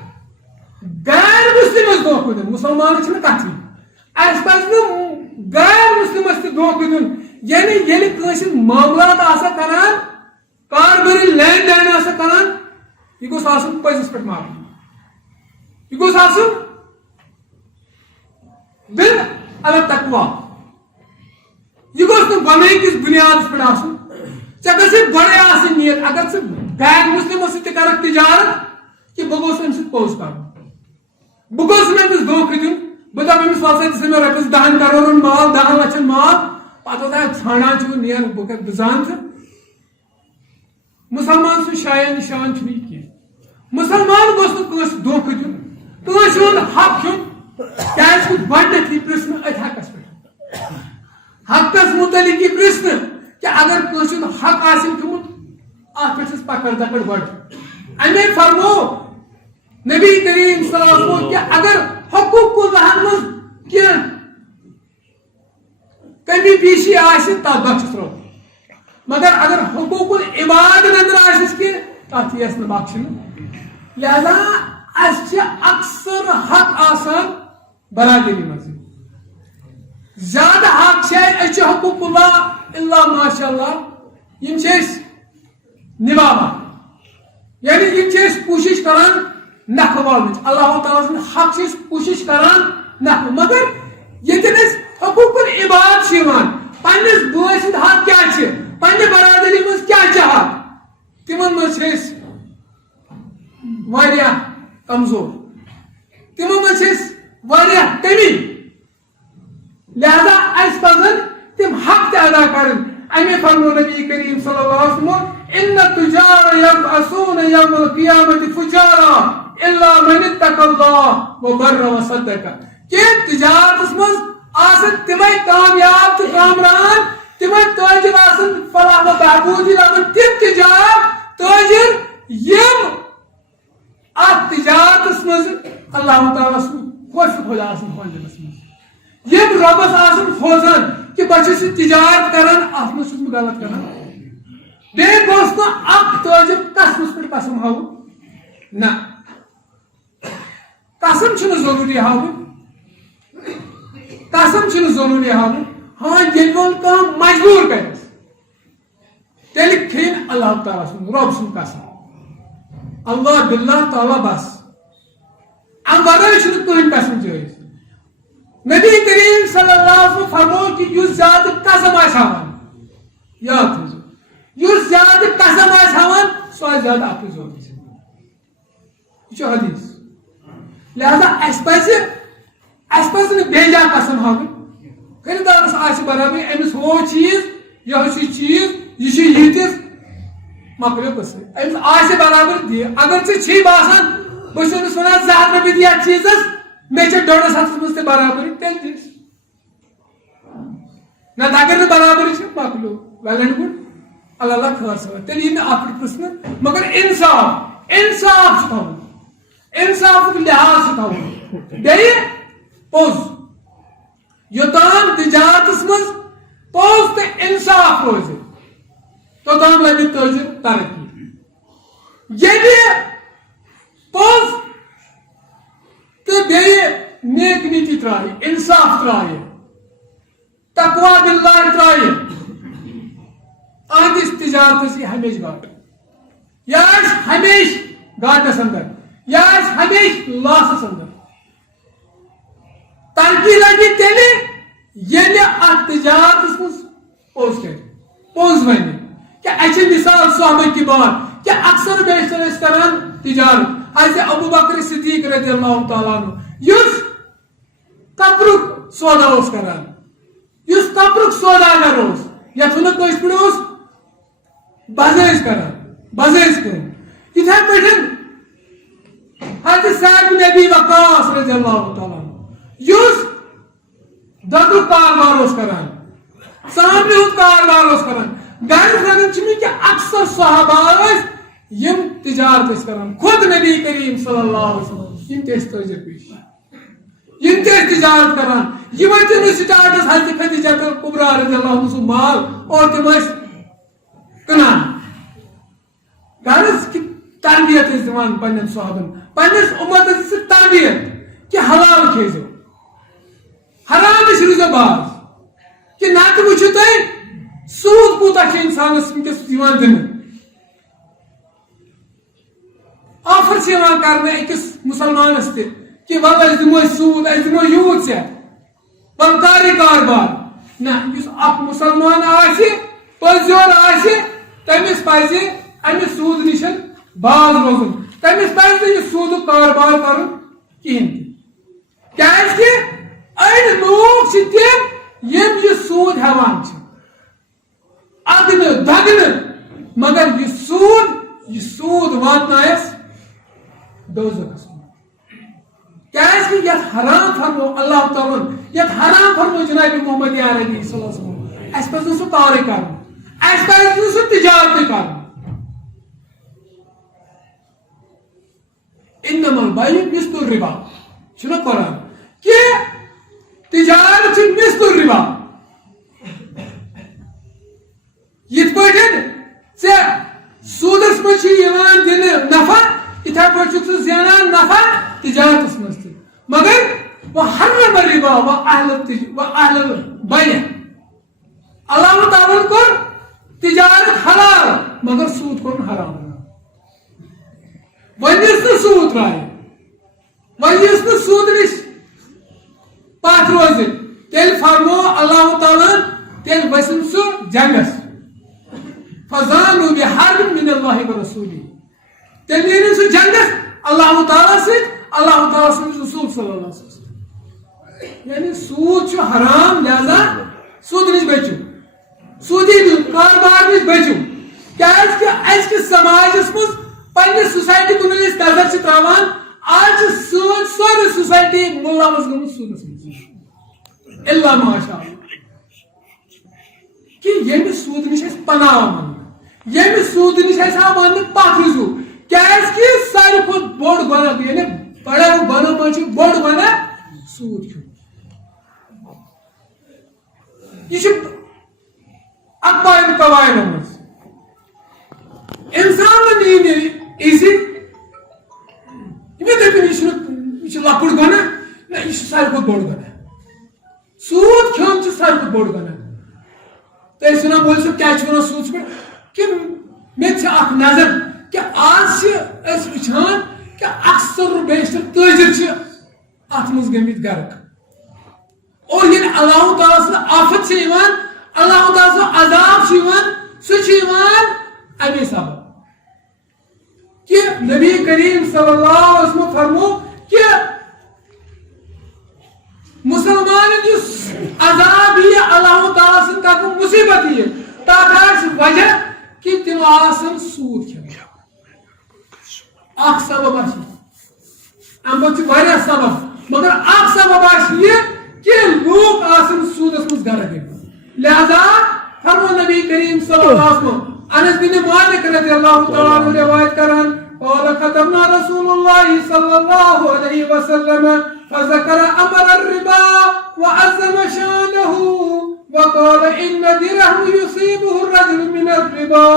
غیر مسلمس دھوکہٕ دیُن مُسلمانس چھنہٕ کتھٕے اَسہِ پزِ نہٕ غیر مسلمس تہِ دھوکہٕ دیُن یعنی ییٚلہِ کٲنٛسہِ معاملات آسان کران کاربٲری لین دین آسان کران یہِ گوٚژھ آسُن پٔزِس پٮ۪ٹھ مبنی یہِ گوٚژھ آسُن بِل علی تقوا یہ گوٚژھ نہٕ گۄنہٕ کِس بُنیادس پٮ۪ٹھ آسُن ژےٚ گٔژھٕے گۄڈے آسٕنۍ نیت اگر ژٕ غیر مسلمس سۭتۍ تہِ کرکھ تجارت کہ بہٕ گوٚژھ أمِس سۭتۍ پوٚز کرُن بہٕ گوٚژھ نہٕ أمِس دھوکہٕ دیُن بہٕ دپہٕ أمِس وَل سا دِژٕ مےٚ رۄپیَس 10 کَرورن مال 10 لَچھن مال پتہٕ ژھانڈان چھُ نیر بہٕ زانہٕ ژٕ مُسلمان سُنٛد شایان نِشان چھُنہٕ یہِ کینٛہہ مُسلمان گوٚژھ نہٕ کٲنٛسہِ دھوکہٕ دیُن کٲنٛسہِ ہُنٛد حق ہیوٚن کیازِ کہِ گۄڈنیتھٕے پرژھنہٕ أتھۍ حقس پٮ۪ٹھ حقس متعلق یہ پرژھنہٕ کہ اگر کٲنٛسہِ ہُنٛد حق آسن کھیوٚمُت اتھ پٮ۪ٹھ چھس پکڑ دکڑ گۄڈٕ امی فرمو نبی کریم صلی اللہ علیہ وسلم کہ اگر حقوق اللہن منٛز کینٛہہ کمی پیشی آسہِ تتھ بخشس رۄب مگر اگر حقوق العباد اندر آسٮ۪س کینٛہہ تتھ یِیَس نہٕ بخشنہٕ لہذا اَسہِ چھِ اکثر حق آسان برادری منٛز زیادٕ حق چھِ أسۍ چھِ حقوق اللہ اللہ ماشاء اللہ یِم چھِ أسۍ نِباوان یعنی یِم چھِ أسۍ کوٗشِش کران نکھٕ والنٕچ اللہ تعالیٰ سُنٛد حق چھِ أسۍ کوٗشِش کران نکھٕ مگر ییٚتٮ۪ن أسۍ حقوق العباد چھِ یِوان پننِس بٲے سٕنٛدۍ حق کیٛاہ چھِ پننہِ برادری منٛز کیٛاہ چھِ حق تِمن منٛز چھِ أسۍ واریاہ کمزور تِمن منٛز چھِ أسۍ واریاہ کمی لہذا اَسہِ پزن تِم حق تہِ ادا کرٕنۍ امی فرمو نبی کریم صلی اللہ علیہ وسلم ان التجار یبعثون یوم القیامة فجارا الا من اتقى اللہ وبر وصدق کہ تجارتس منٛز آسن تِمے کامیاب تہٕ کامران تِمے تٲجر آسن فلاح و بہبوٗدی لبن تِم تٲجر یِم اتھ تجارتس منٛز اللہ تعالیٰ سُنٛد خوف خدا آسن دِلس منٛز یِم رۄبس آسن کھوژان کہ بہٕ چھُس یہِ تجارت کران اتھ منٛز چھُس بہٕ غلط کران بیٚیہِ گوٚژھ نہٕ اکھ تٲجر قسمس پٮ۪ٹھ قسم ہاوُن نہ قسم چھُنہٕ ضروٗری ہاوُن قسم چھنہ ضروری ہاؤن ہاں ییٚلہِ وۄنۍ کانٛہہ مجبوٗر کرٮ۪س تیٚلہِ کھیٚیِن اللہ تعالیٰ سُنٛد رۄب سُنٛد قسم اللہ باللہ تعالیٰ بس امہِ ورٲے چھُنہٕ کٕہٕنۍ قسم جٲیز نبی کریم صلی اللہ علیہ وسلم فرمو کہ یُس زیادٕ قسم آسہِ ہاوان یاد تھٲیزیو یُس زیادٕ قسم آسہِ ہاوان سُہ آسہِ زیادٕ عقلہِ زوٚر یہ چھُ حدیث لہذا اَسہِ پَزِ نہٕ بیجا قسم ہاوٕنۍ خریدارس آسہِ برابری أمِس ہو چیٖز یہِ چھُ چیٖز یہِ چھُ ییٖتِس مۄکلیو قصہٕ أمِس آسہِ برابر دِ اگر ژےٚ چھی باسان بہٕ چھُس أمِس وَنان 200 رۄپیہِ دِ یتھ چیٖزس مےٚ چھِ 150 منٛز تہِ برابری تیٚلہِ دِس نتہٕ اگر نہٕ برابری چھِ مۄکلیو ویل اینڈ گُڈ اللہ اللہ خٲر صٲب تیٚلہِ یی نہٕ اکھ پرژھنہٕ مگر انصاف چھُ تھاوُن انصافُک لحاظ چھُ تھاوُن بیٚیہِ پوٚز یوٚتام تجارتس منٛز پوٚز تہٕ انصاف روزِ توٚتام لبہِ تٲجر ترقی ییٚلہِ پوٚز تہٕ بیٚیہِ نیک نیتی ترٛایہِ انصاف ترٛایہِ تقوا باللہ ترٛایہِ اہندِس تجارتس یی ہمیشہِ گاٹہٕ یہِ آسہِ ہمیشہِ گاٹس اندر یہِ آسہِ ہمیشہِ لاسس اندر ترقی لگہِ تیٚلہِ ییٚلہِ اتھ تجارتس منٛز پوٚز کرِ پوٚز ونہِ کہ اَسہِ چھِ مثال صحابہ کِبار کہ اکثر بیشتر ٲسۍ کران تجارت حضرت ابو بکر صدیق رضی اللہ تعالیٰ عنہ یُس کپرُک سودا اوس کران یُس کپرُک سوداگر اوس یتھ ونان کٲشِر پٲٹھۍ اوس بزٲژ کران بزٲژ کٲم یِتھے پٲٹھۍ حضرت سعد بن ابی وقاص رضی اللہ تعالیٰ عنہ یُس دۄدُک کاربار اوس کران ژامنہِ ہُنٛد کاربار اوس کران غرض وَنُن چھُ مےٚ کہِ اکثر صحابہ ٲسۍ یِم تجارت ٲسۍ کران خود نبی کریم صلی اللہ علیہ وسلم یِم تہِ ٲسۍ تٲجر پیش یِم تہِ ٲسۍ تجارت کران یِمن تہِ نہٕ سٹارٹس حضرت خدیجہ کبریٰ رضی اللہ عنہ سُنٛد مال اور تِم ٲسۍ کٕنان غرض کہِ تربیت ٲسۍ دِوان پننٮ۪ن صحابن پننِس اُمتس دِژٕکھ تربیت کہ حلال کھیزیو حرام نِش روٗزِو باز کہ نتہٕ وٕچھِو تُہۍ سوٗد کوٗتاہ چھُ انسانس وٕنکیٚس یِوان دِنہٕ آفر چھِ یِوان کرنہٕ أکِس مُسلمانس تہِ کہ وَلہٕ أسۍ دِموے سوٗد أسۍ دِمو یوٗت ژےٚ وَلہٕ کر یہِ کاربار نہ یُس اکھ مُسلمان آسہِ پٔزیور آسہِ تٔمِس پزِ امہِ سوٗدٕ نِش باز روزُن تٔمِس پزِ نہٕ یہِ سوٗدُک کاربار کرُن کِہینۍ تہِ کیازِ کہِ أڑۍ لوٗکھ چھِ تِم یِم یہِ سوٗد ہٮ۪وان چھِ اَدنہٕ دگنہٕ مگر یہِ سوٗد واتنایس دوزخس منٛز کیازِ یتھ حرام فرمو اللہ تعالیٰ یتھ حرام فرمو جناب محمد عربی صلی اللہ علیہ وسلم اَسہِ پزِ نہٕ سُہ کارٕے کرُن اَسہِ پزِ نہٕ سُہ تجارتٕے کرُن انما البیع مثل الربا چھُنہ قرآن کہ تجارت چھِ مثل الربا یِتھ پٲٹھۍ ژےٚ سوٗدس منٛز چھُ یِوان دِنہٕ نفع یِتھے پٲٹھۍ چھُکھ ژٕ زینان نفع تجارتس منٛز تہِ مگر وحرم الربا واہل البیع اللہ تعالیٰ کوٚر تجارت حلال مگر سوٗد کوٚرُن حرام وۄنۍ یُس نہٕ سوٗد ترٛایہِ وۄنۍ یُس نہٕ سوٗدٕ نِش پتھ روزِ تیٚلہِ فرمو اللہ تعالیٰ تیٚلہِ ؤسِن سُہ جنگس فَزَانُوا بِحَرْبٍ مِّنَ اللہِ وَرَسُولِهِ تیٚلہِ نیرِ سُہ جنگس اللہ تعالیٰ سۭتۍ اللہ تعالیٰ سٕنٛدِس رسوٗل صلی اللہ علیہ وسلم یعنی سوٗد چھُ حرام لہذا سوٗدٕ نِش بٔچِو سوٗدی کاربار نِش بٔچِو کیازِ کہِ أزکِس سماجس منٛز پننہِ سوسایٹی کُن أسۍ نظر چھِ تراوان آز چھِ سٲنۍ سٲرٕے سوسایٹی مُلوث گٔمٕژ سوٗدس منٛز الا ماشاء اللہ کہ ییٚمہِ سوٗدٕ نِش اَسہِ پناہ وَنہٕ ییٚمہِ سوٗدٕ نِش اَسہِ آو وَننہٕ پتھ روٗزِو کیازِ کہِ ساروی کھۄتہٕ بوٚڑ گۄناہ یعنی بڑٮ۪و گۄناہو منٛز چھُ بوٚڑ گۄناہ سوٗد کھیوٚن یہِ چھُ اقوامِ قوایمو منٛز انسانن یی نہٕ ایٖزی یہِ مےٚ دٔپِنۍ یہِ چھُ لۄکُٹ گۄناہ نہ یہِ چھُ ساروی کھۄتہٕ بوٚڑ گۄناہ سود کھیون چھ ساروی کھۄتہٕ بوٚڑ گۄناہ تُہۍ ٲسِو ونان مولوی صٲب کیٛاہ چھِ ونان سود چھُ کہ مےٚ چھِ اکھ نظر کہ آز چھِ أسۍ وٕچھان کہ اکثر و بیشتر تٲجر چھِ اتھ منٛز گٔمٕتۍ غرق اور ییٚلہِ اللہ تعالیٰ سٕنٛز آفت چھِ یِوان اللہ تعالیٰ سُنٛد عذاب چھُ یِوان سُہ چھُ یِوان امی سبب کہ نبی کریم صلی اللہ علیہ وسلم فرمو کہ مسلمان یُس عذاب یی اللہ تعالیٰ سٕنٛدِ طرفہٕ مصیبت یی تتھ آسہِ وجہ کہ تِم آسن سود کھٮ۪وان اکھ سبب آسہِ امہِ پتہٕ چھُ واریاہ سبب مگر اکھ سبب آسہِ یہِ کہ لوٗکھ آسن سودس منٛز غرق گٔمٕتۍ لہذا فرمو نبی کریم صلی اللہ علیہ وسلم انس بن مالک رضی اللہ تعالیٰ عنہ روایت کران قال خطبنا رسول الله صلى الله عليه وسلم فذكر امر الربا وعظم شانه وقال ان درهم يصيبه الرجل من الربا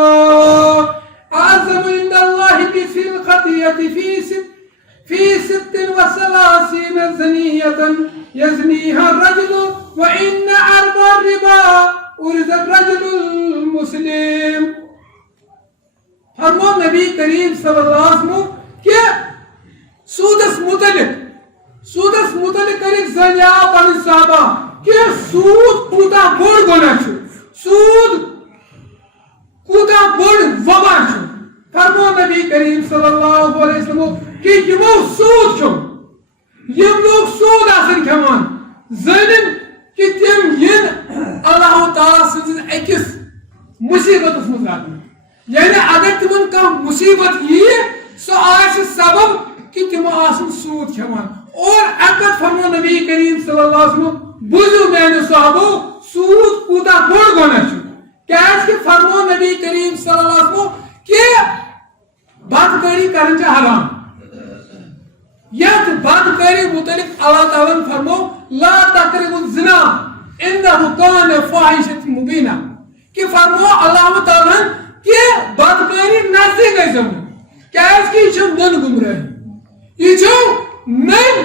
اعظم عند الله في الخطيئة في 36 زنية يزنيها الرجل وان اربع الربا ارز الرجل المسلم فرمو نبی کریم صلی اللہ علیہ وسلم کہ سودس متعلق کرک زنیا پن صحابہ کہ سود کوتا بوڑ گناہ چھ سود کوتا بوڑ وبا چھ فرمو نبی کریم صلی اللہ علیہ وسلم کہ یمو سود چھ یم لوگ سود آسن کھیوان زنن کہ تم ین اللہ تعالیٰ سٕنٛدِس أکِس مصیبتس منٛز رٹنہٕ یعنی اگر تمن کانٛہہ مصیبت یی سۄ آسہِ سبب کہ تم آسن سود کھیوان اور امہِ پتہٕ فرمو نبی کریم صلی اللہ علیہ وسلم بوٗزِو میانیو صحابو سود کوٗتاہ بوٚڑ گۄناہ چھُ کیازِ کہ فرمو نبی کریم صلی اللہ علیہ وسلم کہ بدکٲری کرٕنۍ چھِ حرام یتھ بدکٲری متعلق اللہ تعالیٰ فرمو لا تقربوا الزنا انه كان فاحشة مبینہ کہ فرمو اللہ تعالیٰ کہ بدکاری نزدیک گژھو کیازِ کہ یہ چھِ نن گمراہی یہ چھِ نن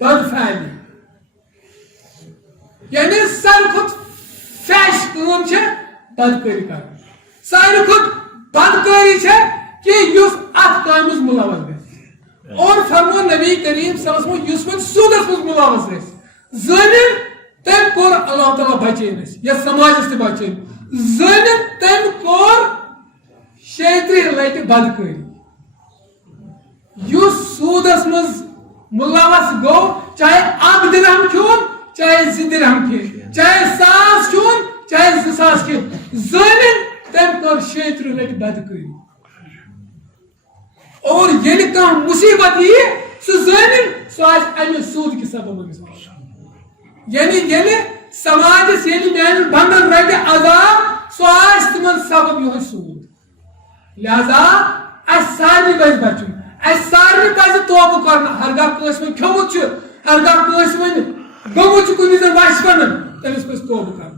بدفعلی یعنی ساروی کھۄتہٕ فیش کٲم چھِ بدکٲری کرٕنۍ ساروی کھۄتہٕ بدکٲری چھِ کہ یُس اتھ کامہِ منٛز مُلوث گژھِ اور فرمو نبی کریم صلی اللہ علیہ وسلم یُس وۄنۍ سودس منٛز مُلوث گژھِ زٲنِن تٔمۍ کوٚر اللہ تعالیٰ بچٲیِن أسۍ یتھ سماجس تہِ بچٲیِن زٲنِن تٔمۍ کوٚر 36 لٹہِ بدکٲری یُس سودس منٛز مُلوث گوٚو چاہے اکھ درہم کھیوٚن چاہے 2 درہم کھیٚنۍ چاہے 1000 کھیوٚن چاہے 2000 کھیٚنۍ زٲنِن تٔمۍ کوٚر 36 لٹہِ بدکٲری اور ییٚلہِ کانٛہہ مصیبت یی سُہ زٲنِن سُہ آسہِ امہِ سود کہِ سبب أمِس یعنی ییٚلہِ سماجس ییٚلہِ میانٮ۪ن بنٛدن رٹہِ عذاب سُہ آسہِ تِمن سبب یِہوے سود لہذا اسہِ سارنٕے پزِ بچُن اسہِ سارنٕے پزِ توبہٕ کرُن ہرگاہ کٲنٛسہِ وۄنۍ کھیوٚمُت چھُ ہرگاہ کٲنٛسہِ وۄنۍ گوٚمُت چھُ کُنہِ زن وش پنن تٔمِس پزِ توبہٕ کرُن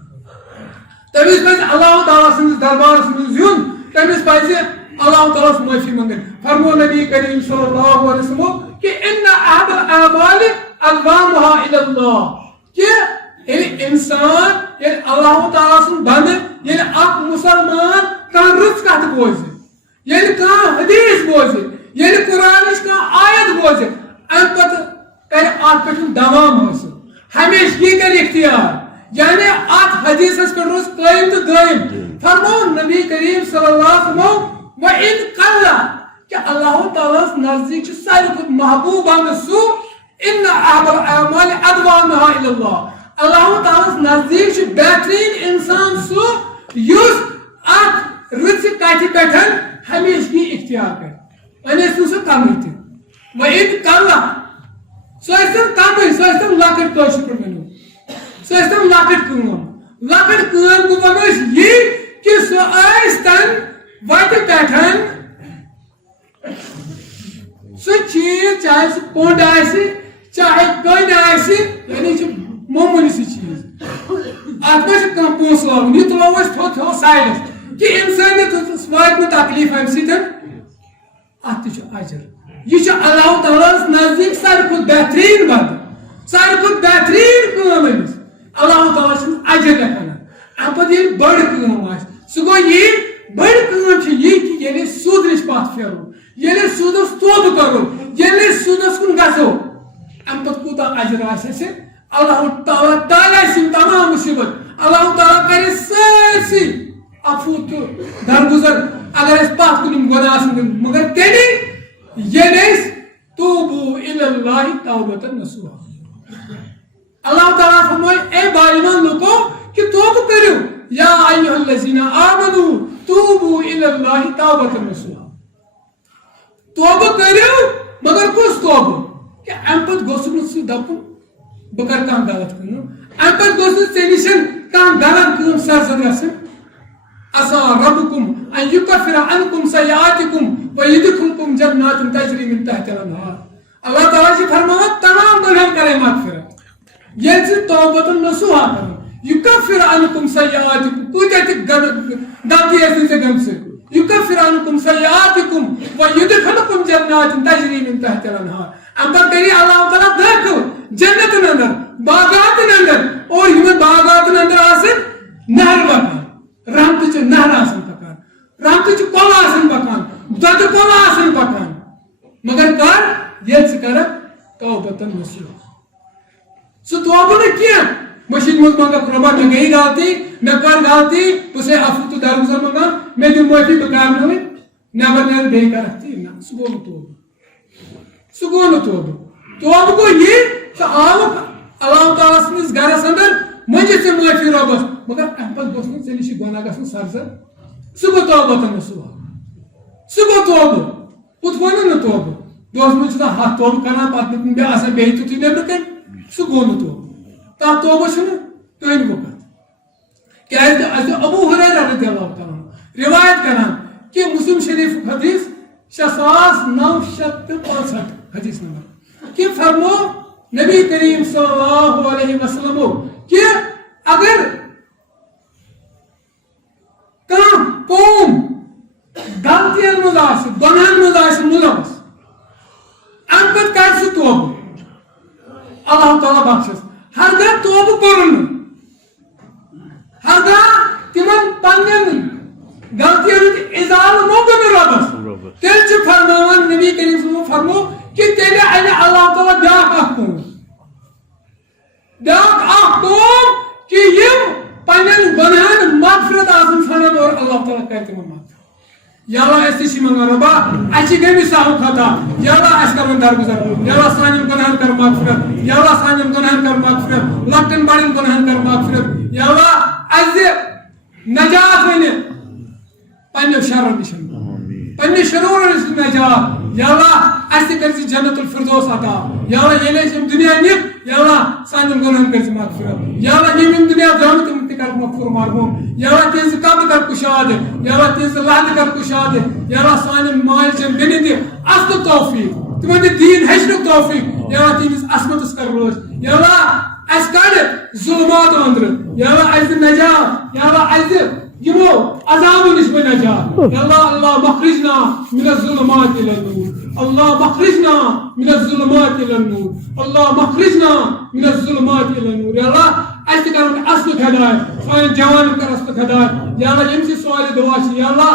تٔمِس پزِ اللہ تعالیٰ سٕنٛدِس دربارس منٛز یُن تٔمِس پزِ اللہ تعالیٰ ہس معٲفی منٛگٕنۍ فرمو نبی کریم صلی اللہ علیہ وسلم کہ ان احب الاعمال ادومها الى اللہ کہ ییٚلہِ انسان ییٚلہِ اللہ تعالیٰ سُنٛد بنٛدٕ ییٚلہِ اکھ مسلمان کانٛہہ رٕژ کتھ بوزِ ییٚلہِ کانٛہہ حدیث بوزِ ییٚلہِ قرآنٕچ کانٛہہ آیت بوزِ امہِ پتہٕ کرِ اتھ پٮ۪ٹھ دوام حٲصِل ہمیشگی کرِ اختیار یعنی اتھ حدیثس پٮ۪ٹھ روزِ قٲیِم تہٕ دٲیِم فرمو نبی کریم صلی اللہ علیہ وسلم وَإِن قَلَّ کہ اللہ تعالیٰ نزدیک چھُ ساروی کھۄتہٕ محبوب عمل سُہ ان احب الاعمال ادومها الى اللہ اللہ تعالیٰ نزدیک چھُ بہترین انسان سُہ یُس اتھ رٕژِ کتھِ پٮ۪ٹھ ہمیشگی اختیار کرِ وۄنۍ ٲسِن سُہ کمٕے تہِ وَإِن قَلَّ سُہ ٲسِن کمٕے سُہ ٲسِن لۄکٕٹۍ کٲشِر پٲٹھۍ ؤنِو سُہ ٲسِن لۄکٕٹ کٲم گوٚو وۄنۍ ٲسۍ یہِ کہ سُہ ٲسۍتن وتہِ پٮ۪ٹھ سُہ چیٖز چاہے سُہ پونٛڈ آسہِ چاہے کٔنۍ آسہِ یعنی یہِ چھُ معموٗلی سُہ چیٖز اتھ منٛز چھُ کانٛہہ پونٛسہٕ لاگُن یہِ تُلو أسۍ تھوٚو سایڈس کہ انسٲنیتس واتہِ نہٕ تکلیٖف امہِ سۭتۍ اتھ تہِ چھُ اجر یہ اللہ تعالیٰ نزدیک ساروی کھۄتہٕ بہترین بند سارے کھت بہترین کام أمس اللہ تعالیٰ چھُ اجر لیکھان اَمہِ پتہٕ ییٚلہِ بٔڑ کٲم آسہِ سُہ گوٚو یہِ بٔڑ کٲم چھِ یہِ کہِ ییٚلہِ أسۍ سوٗد نِش پتھ پھیرو ییٚلہِ أسۍ سوٗدس توبہٕ کرو ییٚلہِ أسۍ سوٗدس کُن گژھو اَمہِ پتہٕ کوٗتاہ اجر آسہِ اَسہِ اللہ تعالیٰ ٹالہِ اَسہِ یِم تمام مُصیبت اللہ تعالیٰ کرِ سٲرسٕے عفو تہٕ درگُزر اگر أسۍ پتھ کُن یِم گۄناہ آسن گٔمٕتۍ مگر تیٚلہِ ییٚلہِ أسۍ توبو اِلَى اللہِ توبةً نصوحا اللہ تعالیٰ فرمائے اے باایمان لوگو کہ توبہ کرو یا ایھا الذین آمنو توبو الی اللہ توبۃ نصوحا توبہ کرو مگر کس توبہ کہ ام پت گوٚژھ نہٕ ژٕ دپُن بہٕ کر کانٛہہ غلط کٲم ام پت گوٚژھ نہٕ ژےٚ نِش کانٛہہ غلط کٲم سرزد گژھٕنۍ عسى ربكم ان يكفر عنكم سيئاتكم ويدخلكم جنات تجري من تحتها الانهار اللہ تعالیٰ چھِ فرماوان تمام گناہن کرے مغفرت ییٚلہِ ژٕ توبۃ نصوحا کرو یُکفر عنکم سیئاتکم کۭتیاہ تہِ غلطی ٲسۍ ژےٚ گٔمژٕ یُکفر عنکم سیئاتکم ویدخلکم جنات تجری من تحتها الانہار اَمہِ پتہٕ کری اللہ تعالیٰ دٲخل جنتن اندر باغاتن اندر اور یِمن باغاتن اندر آسن نہر پکان رحمتٕچہِ نہر آسن پکان رحمتٕچہِ کۄلہٕ آسن پکان دۄدٕ کۄلہٕ آسن پکان مگر کر ییٚلہِ ژٕ کرکھ توبۃ نصوحا سُہ توبہٕ نہٕ کینٛہہ مٔشیٖد منٛز منٛگکھ رۄبا مےٚ گٔیے غلطی مےٚ کٔر غلطی بہٕ چھُسے عفو تہٕ درگُزر منٛگان مےٚ دِ معٲفی بہٕ کرنہٕ وۄنۍ نٮ۪بر نیرٕ بیٚیہِ کرکھ تی نہ سُہ گوٚو نہٕ توبہٕ سُہ گوٚو نہٕ توبہٕ توبہٕ گوٚو یہِ ژٕ آوُکھ اللہ تعالیٰ سٕنٛدِس گرس اندر منٛگِتھ ژےٚ معٲفی رۄبس مگر اَمہِ پتہٕ گوٚژھ نہٕ ژےٚ نِش یہِ گۄناہ گژھُن سرزد سُہ گوٚو توبۃ نصوحا سُہ گوٚو توبہٕ ہُتھ ووٚنُن نہٕ توبہٕ دۄہس منٛز چھُ ہتھ توبہٕ کران پتہٕ بیٚیہِ آسان بیٚیہِ تیُتھُے نیبرٕ کَنۍ سُہ گوٚو نہٕ توبہٕ تتھ توبہٕ چھُنہٕ کٕہٕنۍ وقت کیازِ اَسہِ ابوٗ ہُریرہ رضی اللہ تعالیٰ عنہ روایت کران کہ مسلم شریف حدیث 6965 حدیث نمبر کہ فرمو نبی کریم صلی اللہ علیہ وسلم کہ اگر کانٛہہ قوم غلطین منٛز آسہِ گۄناہن منٛز آسہِ مُلوث اَمہِ پتہٕ کرِ سُہ توبہٕ اللہ تعالیٰ بخشس ہرگاہ توبہٕ کوٚرُن نہٕ ہرگاہ تِمن پننٮ۪ن غلطین ہُنٛد اِزالہٕ موٚنٛگُن نہٕ رۄبس تیٚلہِ چھُ فرماوان نبی کریم صلی اللہ علیہ وسلم فرمو کہ تیٚلہِ انہِ اللہ تعالیٰ بیٛاکھ اکھ قوم کہ یِم پننٮ۪ن گۄناہن مغفرت آسن ژھانڈان اور اللہ تعالیٰ کرِ تِمن مغفرت یا اللہ أسۍ تہِ چھِ منٛگان رۄبا اَسہِ چھِ گٔمٕتۍ سہو خطا یا اللہ اَسہِ کر وۄنۍ درگُزر یا اللہ سانٮ۪ن گۄناہن کر مغفرت یا اللہ سانٮ۪ن گۄناہن کر مغفرت لۄکٹٮ۪ن بڑٮ۪ن گۄناہن کر مغفرت یا اللہ اَسہِ دِ نجات وۄنۍ پننٮ۪و شرو نِش پننہِ شروٗرو نِش نجات یا اللہ اَسہِ تہِ کٔرۍ زِ جنت الفردوس عطا یا اللہ ییٚلہِ أسۍ یِم دُنیا نِکھ یا اللہ سانٮ۪ن گۄناہن کٔرۍ زِ مغفرت یا اللہ یِم دُنیا درٛامٕتۍ تِمن تہِ کرکھ مغفور مرحوم یا اللہ تِہنٛزِ قبر کر کُشاد یا اللہ تِہنٛزِ لہدٕ کر کُشاد یا اللہ سانٮ۪ن مالچٮ۪ن بیٚنٮ۪ن دِ اصلُک توفیٖق تِمن دِ دیٖن ہیٚچھنُک توفیٖق یا اللہ تِہنٛدِس عصمتس کر رٲچھ یا اللہ اَسہِ کڑ ظُلمات أنٛدرٕ یا اللہ اَسہِ دِ نجات یا اللہ اَسہِ دِ یِمو عذابو نِش وۄنۍ نجات یا اللہ اللہ مخرجنا من الظلمات إلى النور اللہ مخرجنا من الظلمات إلى النور اللہ مخرجنا من الظلمات إلى النور یا اللہ اَسہِ تہِ کر وۄنۍ اصلُک ہدایت سانٮ۪ن جوانن کر اصلُک ہدایت یا اللہ ییٚمہِ سۭتۍ سوالہِ دُعا چھِ یا اللہ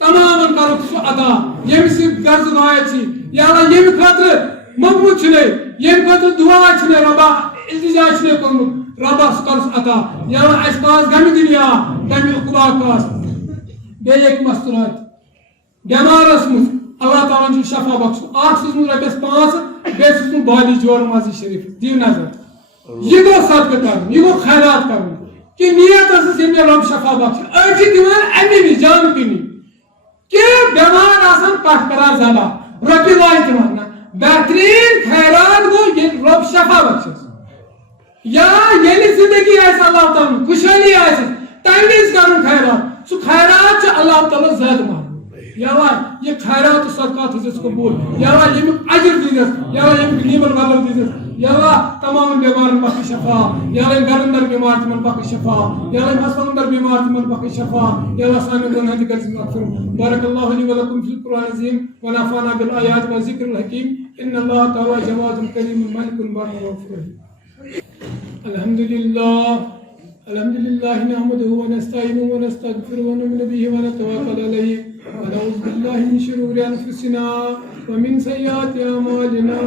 تمامن کرُکھ سُہ عطا ییٚمہِ سۭتۍ غرض غایت چھِ یا اللہ ییٚمہِ خٲطرٕ موٚنگمُت چھُنے ییٚمہِ خٲطرٕ دُعا چھُنے رۄبا التجا چھُنے کوٚرمُت رۄبا سُہ کرُس عطا یا اللہ اَسہِ کاس غمہِ دُنیا تَمہِ عقبا کاس بیٚیہِ اَکہِ مستوٗرات بٮ۪مار ٲسمٕژ اللہ تعالیٰ ہن چھُ شفا بخشُن اکھ سوٗزمُت رۄپیس 500 بیٚیہِ سوٗزمُت بالی جورٕ مسجد شریٖف دِیِو نظر یہِ گوٚو صدقہٕ کرُن یہِ گوٚو خیرات کرُن کہ نیت ٲسٕس ییٚلہِ مےٚ رۄب شفا بخشہِ أڑۍ چھِ دِوان اَمہِ وِزِ جانہٕ کِنی کہ بٮ۪مار آسان پتھ کران ذبح رۄپیہِ لاے دِوان نہ بہتریٖن خیرات گوٚو ییٚلہِ رۄب شفا بخشس یا ییٚلہِ زندگی آسہِ اللہ تعالیٰ خوشحٲلی آسہِ تمہِ وِزِ کرُن خیرات سُہ خیرات چھُ اللہ تعالیٰ زیادٕ محبوٗب یا اللہ یہِ خیرات تہٕ صدقات تھٲیزٮ۪س قبوٗل یا اللہ ییٚمیُک اجر دیٖزٮ۪س یا اللہ ییٚمیُک نیٖمن بدل دیٖزٮ۪س یا اللہ تمام بیمارن بخش شفا یا اللہ گھرن اندر بیمار تِمن بخش شفا یا اللہ ہسپتالن اندر بیمار تِمن بخش شفا یا اللہ سانٮ۪ن گۄناہن تہِ کٔرۍزِ مغفور بارک اللہ لی ولکم فی القرآن العظیم ونفعنا بالآیات والذکر الحکیم ان اللہ تعالیٰ جواد کریم ملک بر غفور الحمد لله نحمده ونستعينه ونستغفره ونؤمن به ونتوكل عليه ونعوذ بالله من شرور أنفسنا ومن سيئات أعمالنا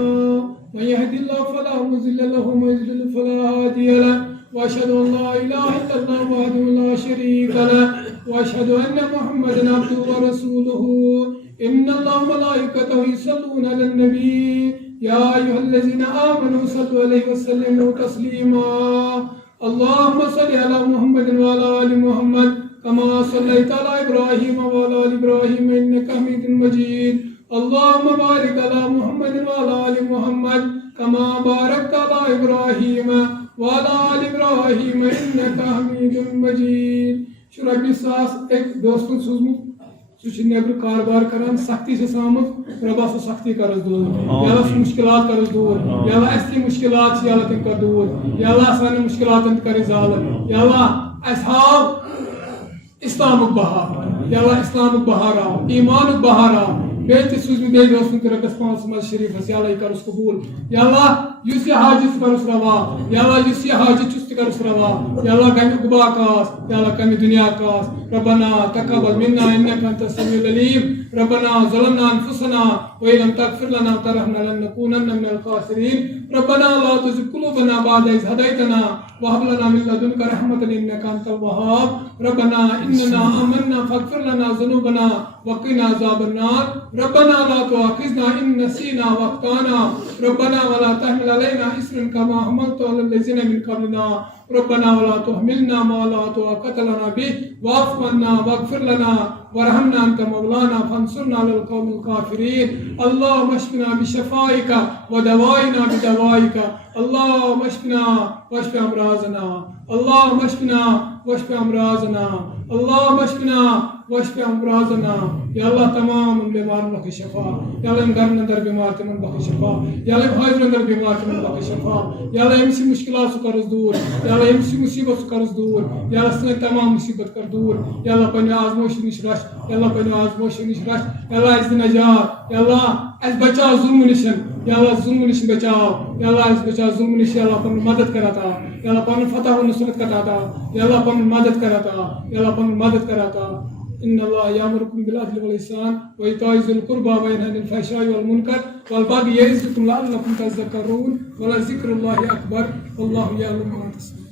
من يهد الله فلا مضل له ومن يضلل فلا هادي له وأشهد أن لا إله إلا الله وحده لا شريك له وأشهد أن محمدا عبده ورسوله إن الله وملائكته يصلون على النبي يا أيها الذين آمنوا صلوا عليه وسلموا تسليما اللهم صل على محمد وعلى آل محمد كما صليت على إبراهيم وعلى آل إبراهيم إنك حميد مجيد اللهم بارك على محمد وعلى آل محمد كما باركت على إبراهيم وعلى آل إبراهيم إنك حميد مجيد شو ربي ساس ایک دوستن سوزمت سہ نبر کاربار کران سختی سے آمت ربا سہ سختی کرس دور یا اللہ سہ مشکلات کرس دور یا اللہ اس کی مشکلات یا اللہ تم کر دور یا اللہ سانہ مشکلات کر ازالہ یا اللہ اصحاب اسلام بہار یا اللہ اسلام بہار آو ایمان بہار آو بیت سوزمی بے دوستن تر رکس 5 مز شریف یا اللہ کرس قبول یا اللہ یس یہ حاجت کرس روا یا اللہ یس یہ حاجت چست کرس روا یا اللہ کمی قبا کاس یا اللہ کمی دنیا کاس ربنا تقبل منا انك انت السميع العليم ربنا ظلمنا انفسنا وان لم تغفر لنا وترحمنا لنكونن من الخاسرين ربنا لا تزغ قلوبنا بعد إذ هديتنا وهب لنا من لدنك رحمة انك انت الوهاب ربنا اننا آمنا فاغفر لنا ذنوبنا وقنا عذاب النار ربنا لا تؤاخذنا ان نسينا واخطانا ربنا ولا تحمل علينا إصرا كما حملت على الذين من قبلنا ربنا ولا تحملنا ما لا طاقة لنا به واعف عنا واغفر لنا وارحمنا أنت مولانا فانصرنا على القوم الكافرين اللهم اشفنا بشفائك ودوائنا بدوائك اللهم اشفنا واشف أمراضنا اللهم اشفنا واشف أمراضنا اللهم اشفنا واشف أمراضنا یا اللہ تمام بیماروں کو شفا یا اللہ گھر اندر بیمار تمن بخش شفا یا اللہ بھائی اندر بیمار تمن بخش شفا یا اللہ امسی مشکلات سے کرز دور یا اللہ امسی مصیبت سے کرز دور یا اللہ سن تمام مصیبت کر دور یا اللہ پنہ آزمائش نش رچ یا اللہ پنہ آزمائش نش رچ یا اللہ اس نجات یا اللہ اس بچاؤ ظلم نشن یا اللہ ظلم نشن بچاؤ یا اللہ اس بچاؤ ظلم نشن یا اللہ پن مدد کراتا یا اللہ پن فتح و نصرت کراتا یا اللہ پن مدد کراتا یا اللہ پن مدد کراتا ان الله يأمركم بالعدل والإحسان وإيتاء ذي القربى وينهى عن الفحشاء والمنكر والبغي يعظكم لعلكم تذكرون ولذكر الله أكبر والله يعلم ما تصنعون